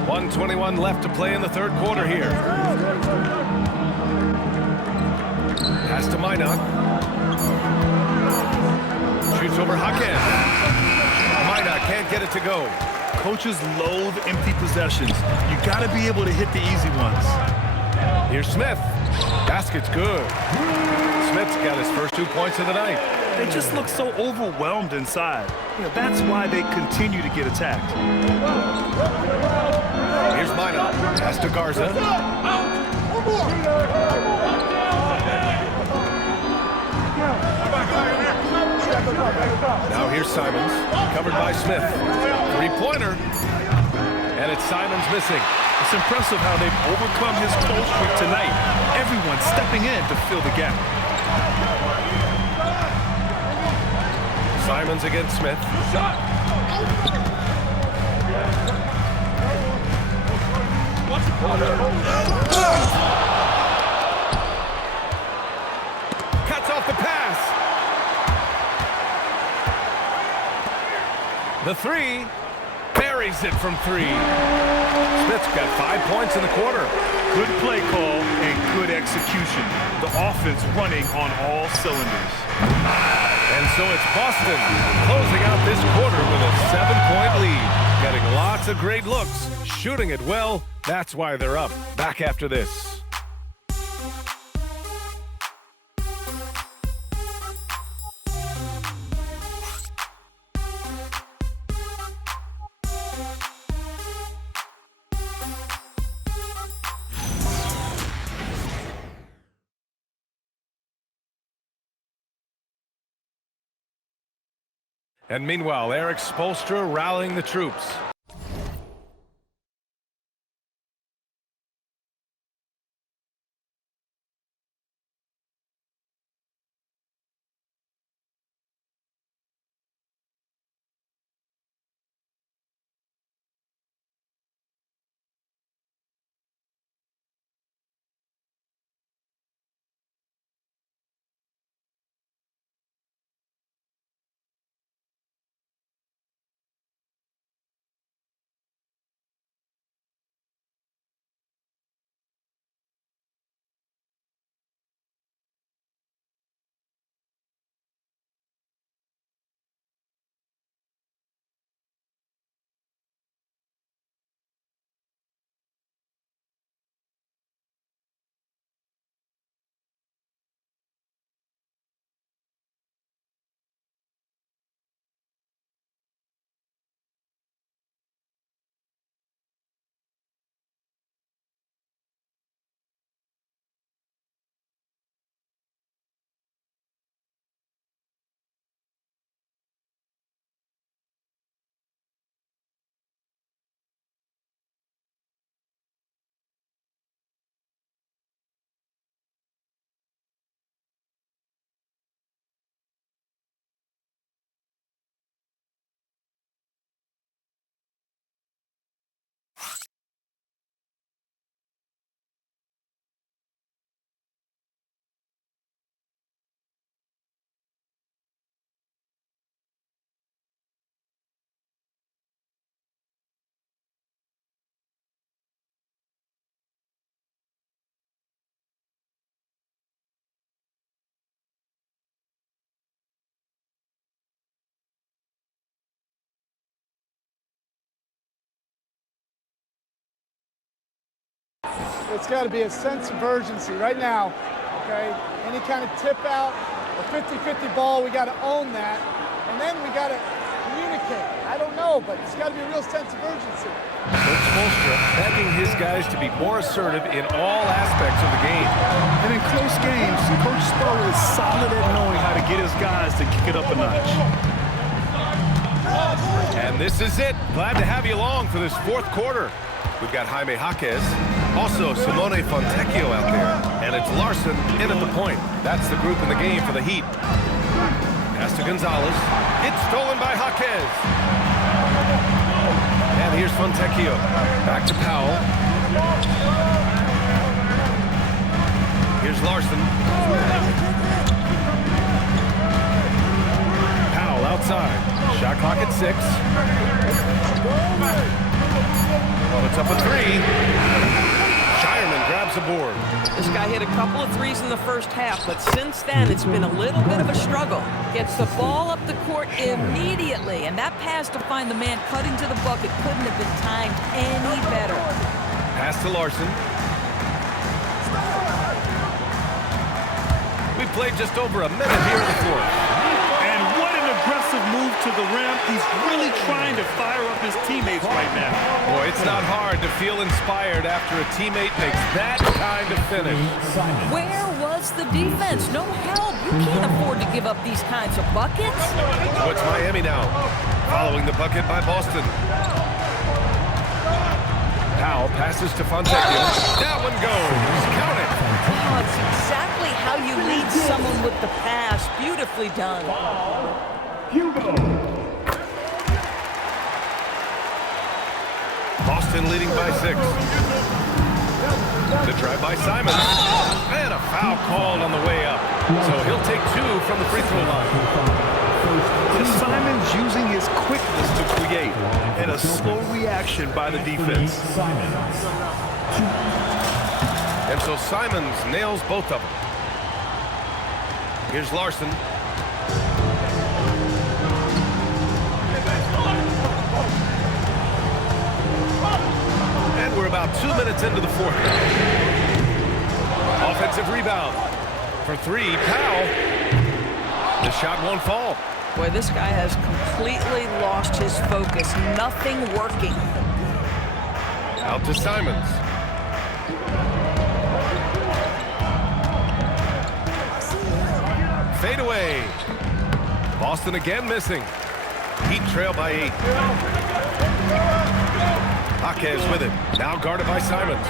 1:21 left to play in the 3rd quarter here. Pass to Minot. Shoots over Jaquez. Minot can't get it to go. Coaches loathe empty possessions. You got to be able to hit the easy ones. Here's Smith. Basket's good. Smith's got his first 2 points of the night. They just look so overwhelmed inside. That's why they continue to get attacked. Here's Minot. Pass to Garza. Now here's Simons. Covered by Smith. 3-pointer. And it's Simons missing. It's impressive how they've overcome his cold streak tonight. Everyone stepping in to fill the gap. Simons against Smith. Cuts off the pass. The 3. Buries it from 3. Smith's got 5 points in the quarter. Good play call and good execution. The offense running on all cylinders. And so it's Boston closing out this quarter with a 7-point lead. Getting lots of great looks, shooting it well. That's why they're up. Back after this. And meanwhile, Eric Spoelstra rallying the troops. It's got to be a sense of urgency right now, okay? Any kind of tip out, a 50-50 ball, we got to own that. And then we got to communicate. I don't know, but it's got to be a real sense of urgency. Coach Spoelstra begging his guys to be more assertive in all aspects of the game. And in close games, Coach Spo is solid at knowing how to get his guys to kick it up a notch. And this is it. Glad to have you along for this fourth quarter. We've got Jaime Jaquez, also Simone Fontecchio out there, and it's Larson in at the point. That's the group in the game for the Heat. Pass to Gonzalez. It's stolen by Jaquez. And here's Fontecchio. Back to Powell. Here's Larson. Powell outside. Shot clock at 6. Puts up a 3. Shireman grabs the board. This guy hit a couple of threes in the first half, but since then it's been a little bit of a struggle. Gets the ball up the court immediately, and that pass to find the man cutting to the bucket couldn't have been timed any better. Pass to Larson. We've played just over a minute here in the fourth. Aggressive move to the rim. He's really trying to fire up his teammates right now. Boy, it's not hard to feel inspired after a teammate makes that kind of finish. Where was the defense? No help. You can't afford to give up these kinds of buckets. So it's Miami now, following the bucket by Boston. Powell passes to Fontecchio. That one goes. Count it. Oh, it's exactly how you lead someone with the pass. Beautifully done. Hugo. Boston leading by 6. The drive by Simons. And a foul called on the way up. So he'll take 2 from the free throw line. Simons using his quickness to create and a slow reaction by the defense. And so Simons nails both of them. Here's Larson. And we're about 2 minutes into the fourth. Offensive rebound. For 3, Powell. The shot won't fall. Boy, this guy has completely lost his focus. Nothing working. Out to Simons. Fade away. Boston again missing. Heat trail by 8. Jaquez with it. Now guarded by Simons.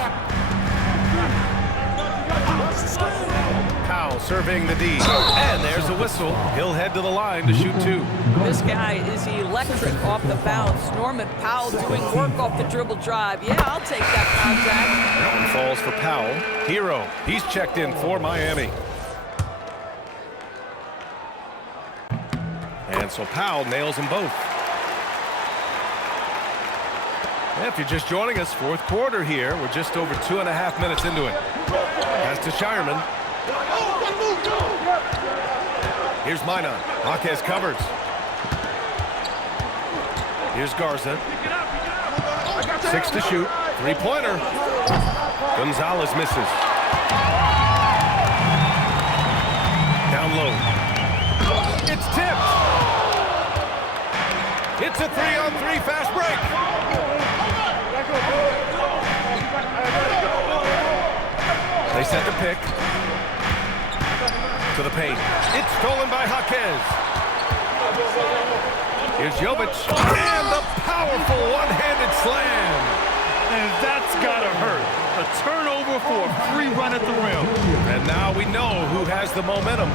Powell surveying the D. And there's a whistle. He'll head to the line to shoot 2. This guy is electric off the bounce. Norman Powell doing work off the dribble drive. Yeah, I'll take that contact. That one falls for Powell. Hero, he's checked in for Miami. And so Powell nails them both. If you're just joining us, fourth quarter here. We're just over 2.5 minutes into it. Pass to Shireman. Here's Minot. Jaquez covers. Here's Garza. 6 to shoot. 3-pointer. Gonzalez misses. Down low. It's tipped. It's a 3-on-3 fast break. They set the pick. To the paint. It's stolen by Jaquez. Here's Jovic. And the powerful one-handed slam. And that's gotta hurt. A turnover for a free run at the rim. And now we know who has the momentum.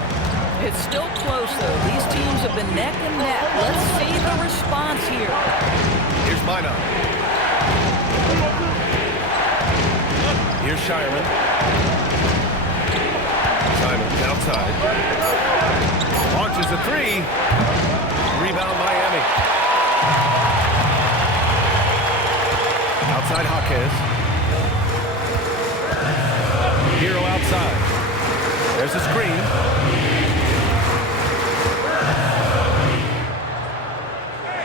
It's still close, though. These teams have been neck and neck. Let's see the response here. Here's Minot. Here's Shireman. Simons outside. Launches a 3. Rebound Miami. Outside Jaquez. Hero outside. There's a screen.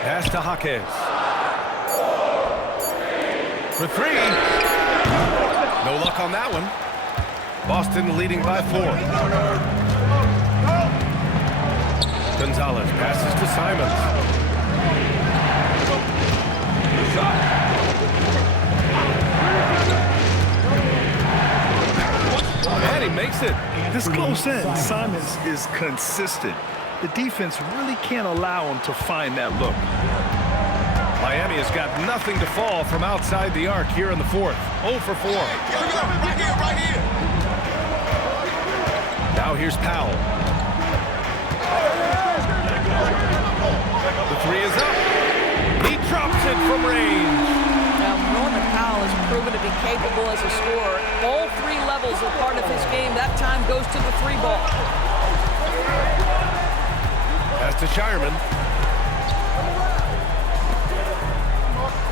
Pass to Jaquez. For 3. No luck on that one. Boston leading by 4. Gonzalez passes to Simons. And he makes it. This close in, Simons is consistent. The defense really can't allow him to find that look. Miami has got nothing to fall from outside the arc here in the fourth. 0 for 4. Right here. Now here's Powell. The 3 is up. He drops it from range. Now, Norman Powell has proven to be capable as a scorer. All 3 levels are part of his game. That time goes to the 3 ball. Pass to Shireman.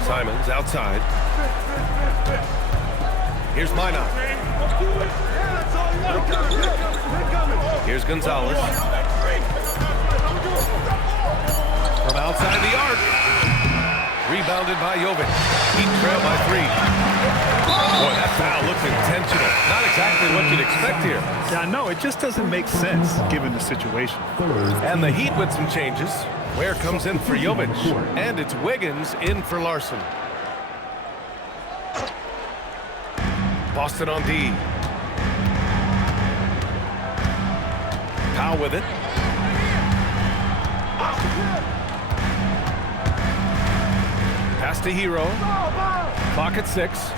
Simons outside. Here's Minot. Here's Gonzalez. From outside the arc. Rebounded by Jovic. Heat trail by 3. Boy, that foul looks intentional. Not exactly what you'd expect here. Yeah, no, it just doesn't make sense given the situation. And the Heat with some changes. Ware comes in for Jovic. And it's Wiggins in for Larson. Boston on D. Powell with it. Pass to Hero. Clock at 6.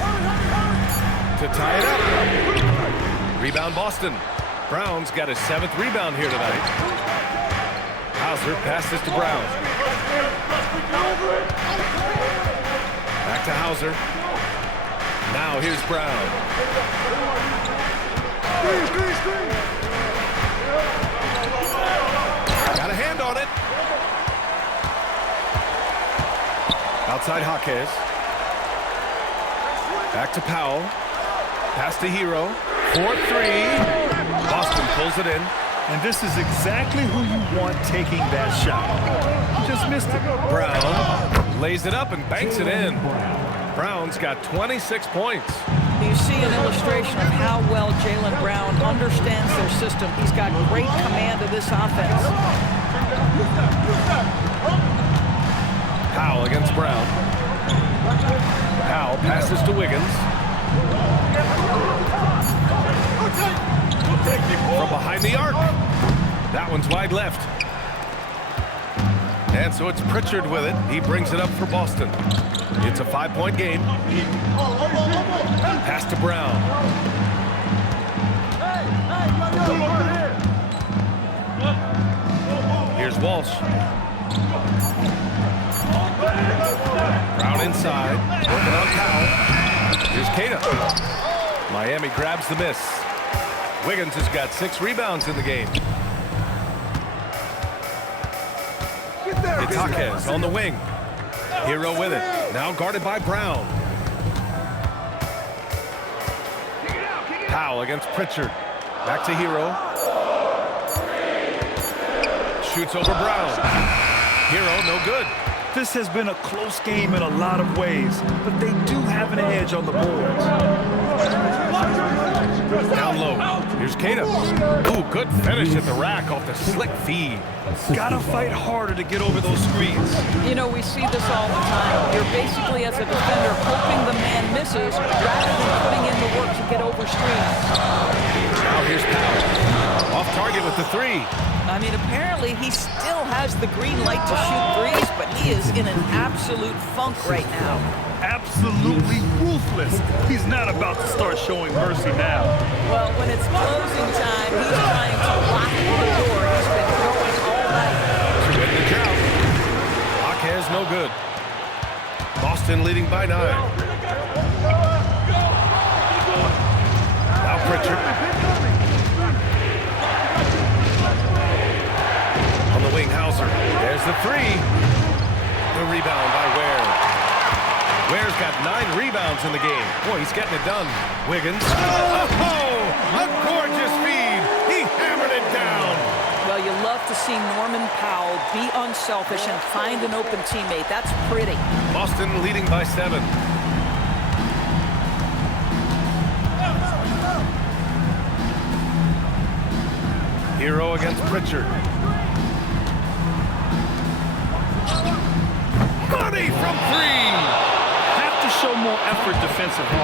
To tie it up. Rebound Boston. Brown's got his 7th rebound here tonight. Hauser passes to Brown. Back to Hauser. Now here's Brown. Got a hand on it. Outside Jaquez. Back to Powell. Pass to Hero. 4-3. Boston pulls it in. And this is exactly who you want taking that shot. He just missed it. Brown lays it up and banks it in. Brown's got 26 points. You see an illustration of how well Jaylen Brown understands their system. He's got great command of this offense. Powell against Brown. Powell passes to Wiggins. From behind the arc. That one's wide left. And so it's Pritchard with it. He brings it up for Boston. It's a 5-point game. Pass to Brown. Here's Walsh. Brown inside. Working on Powell. Here's Keita. Miami grabs the miss. Wiggins has got 6 rebounds in the game. It's Jaquez on the wing. Hero with it. Now guarded by Brown. Powell against Pritchard. Back to Hero. Shoots over Brown. Hero, no good. This has been a close game in a lot of ways, but they do have an edge on the boards. Down low. Here's Keita. Ooh, good finish at the rack off the slick feed. Gotta fight harder to get over those screens. You know, we see this all the time. You're basically, as a defender, hoping the man misses rather than putting in the work to get over screens. Now here's Powell. Off target with the 3. I mean, apparently he still has the green light to shoot threes, but he is in an absolute funk right now. Absolutely ruthless. He's not about to start showing mercy now. Well, when it's closing time, he's trying to lock the door. He's been going all night. To win the count. Jaquez no good. Boston leading by 9. Now Pritchard. On the wing, Hauser. There's the 3. The rebound by Ware. Ware's got 9 rebounds in the game. Boy, he's getting it done. Wiggins. Oh, a gorgeous feed. He hammered it down. Well, you love to see Norman Powell be unselfish and find an open teammate. That's pretty. Boston leading by 7. Hero against Pritchard. Money from 3. Have to show more effort defensively.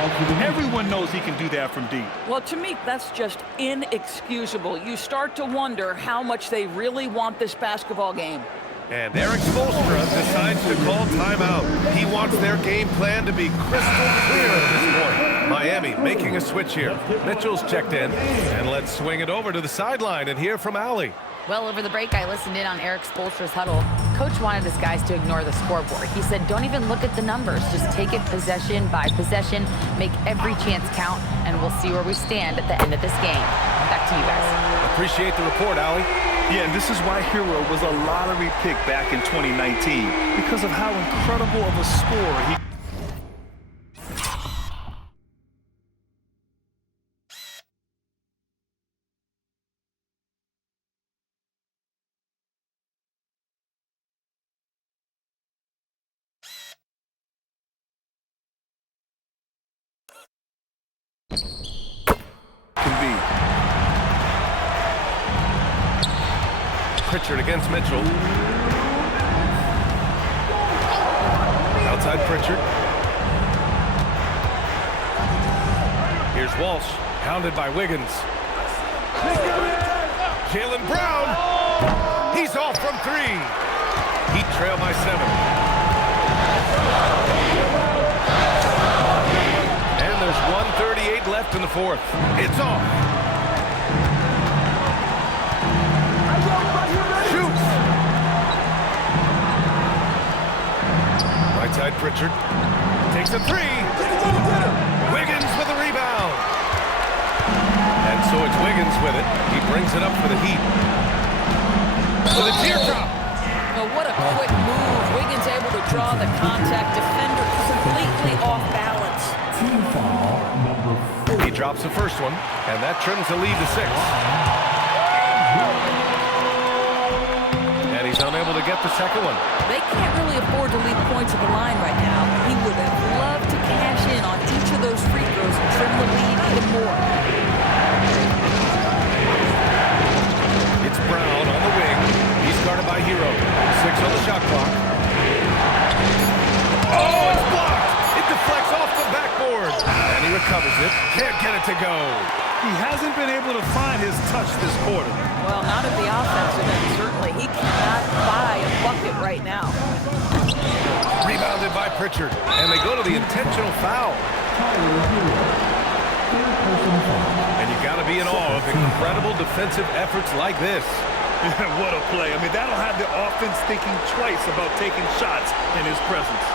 Everyone knows he can do that from deep. Well, to me, that's just inexcusable. You start to wonder how much they really want this basketball game. And Eric Spoelstra decides to call timeout. He wants their game plan to be crystal clear at this point. Miami making a switch here. Mitchell's checked in. And let's swing it over to the sideline and hear from Allie. Well, over the break, I listened in on Eric Spoelstra's huddle. Coach wanted his guys to ignore the scoreboard. He said, don't even look at the numbers. Just take it possession by possession, make every chance count, and we'll see where we stand at the end of this game. Back to you guys. Appreciate the report, Allie. Yeah, and this is why Hero was a lottery pick back in 2019, because of how incredible of a scorer he can be. Pritchard against Mitchell. Outside Pritchard. Here's Walsh, pounded by Wiggins. Jaylen Brown. He's off from 3. Heat trail by 7. And there's 1:38 left in the 4th. It's off. Shoots. Right side Pritchard. Takes a 3. Wiggins with a rebound. And so it's Wiggins with it. He brings it up for the Heat. With a teardrop. Oh, what a quick move. Wiggins able to draw the contact. Defender completely off balance. He drops the first one, and that trims the lead to 6. And he's unable to get the second one. They can't really afford to leave points at the line right now. He would have loved to cash in on each of those free throws and trim the lead even more. It's Brown on the wing. He's guarded by Hero. 6 on the shot clock. Oh, it's blocked! It deflects off the backboard. And he recovers it. Can't get it to go. He hasn't been able to find his touch this quarter. Well, not at the offensive end, certainly. He cannot buy a bucket right now. Rebounded by Pritchard, and they go to the intentional foul. And you got to be in awe of incredible defensive efforts like this. What a play. I mean, that'll have the offense thinking twice about taking shots in his presence.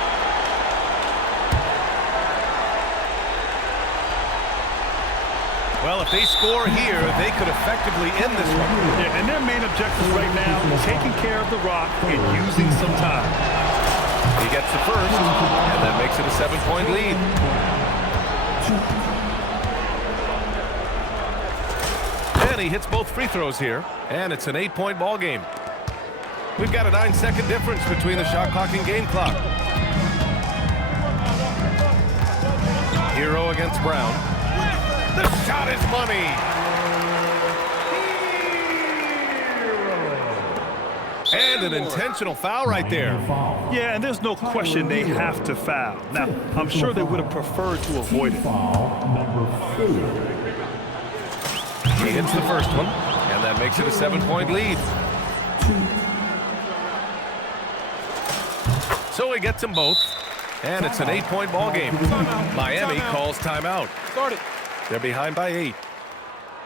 Well, if they score here, they could effectively end this one. Yeah, and their main objectives right now is taking care of the rock and using some time. He gets the first, and that makes it a 7-point lead. And he hits both free throws here, and it's an 8-point ball game. We've got a 9-second difference between the shot clock and game clock. Hero against Brown. The shot is money. And an intentional foul right there. Yeah, and there's no question they have to foul. Now, I'm sure they would have preferred to avoid it. He hits the first one, and that makes it a 7-point lead. So he gets them both, and it's an 8-point ball game. Miami calls timeout. Start it. They're behind by 8.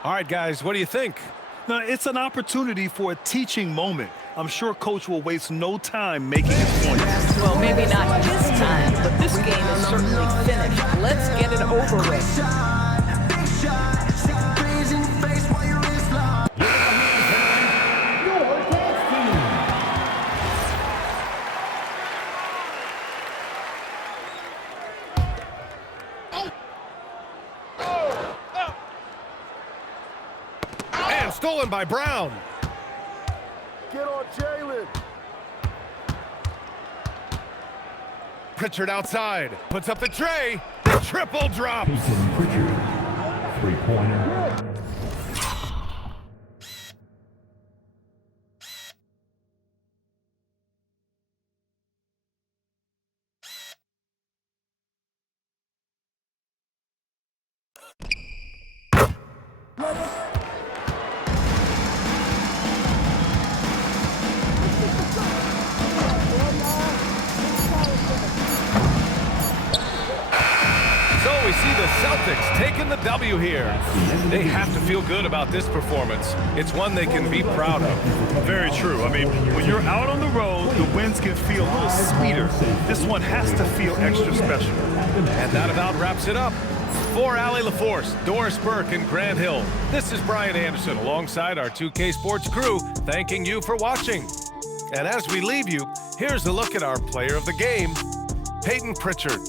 All right, guys, what do you think? Now, it's an opportunity for a teaching moment. I'm sure Coach will waste no time making his point. Well, maybe not this time, but this game is certainly finished. Let's get it over with. Stolen by Brown. Get on Jalen. Pritchard outside. Puts up the tray. The triple drops. Pritchard, three-pointer. We see the Celtics taking the W here. They have to feel good about this performance. It's one they can be proud of. Very true. I mean, when you're out on the road, the wins can feel a little sweeter. This one has to feel extra special. And that about wraps it up. For Allie LaForce, Doris Burke, and Grant Hill, this is Brian Anderson alongside our 2K Sports crew, thanking you for watching. And as we leave you, here's a look at our player of the game, Peyton Pritchard.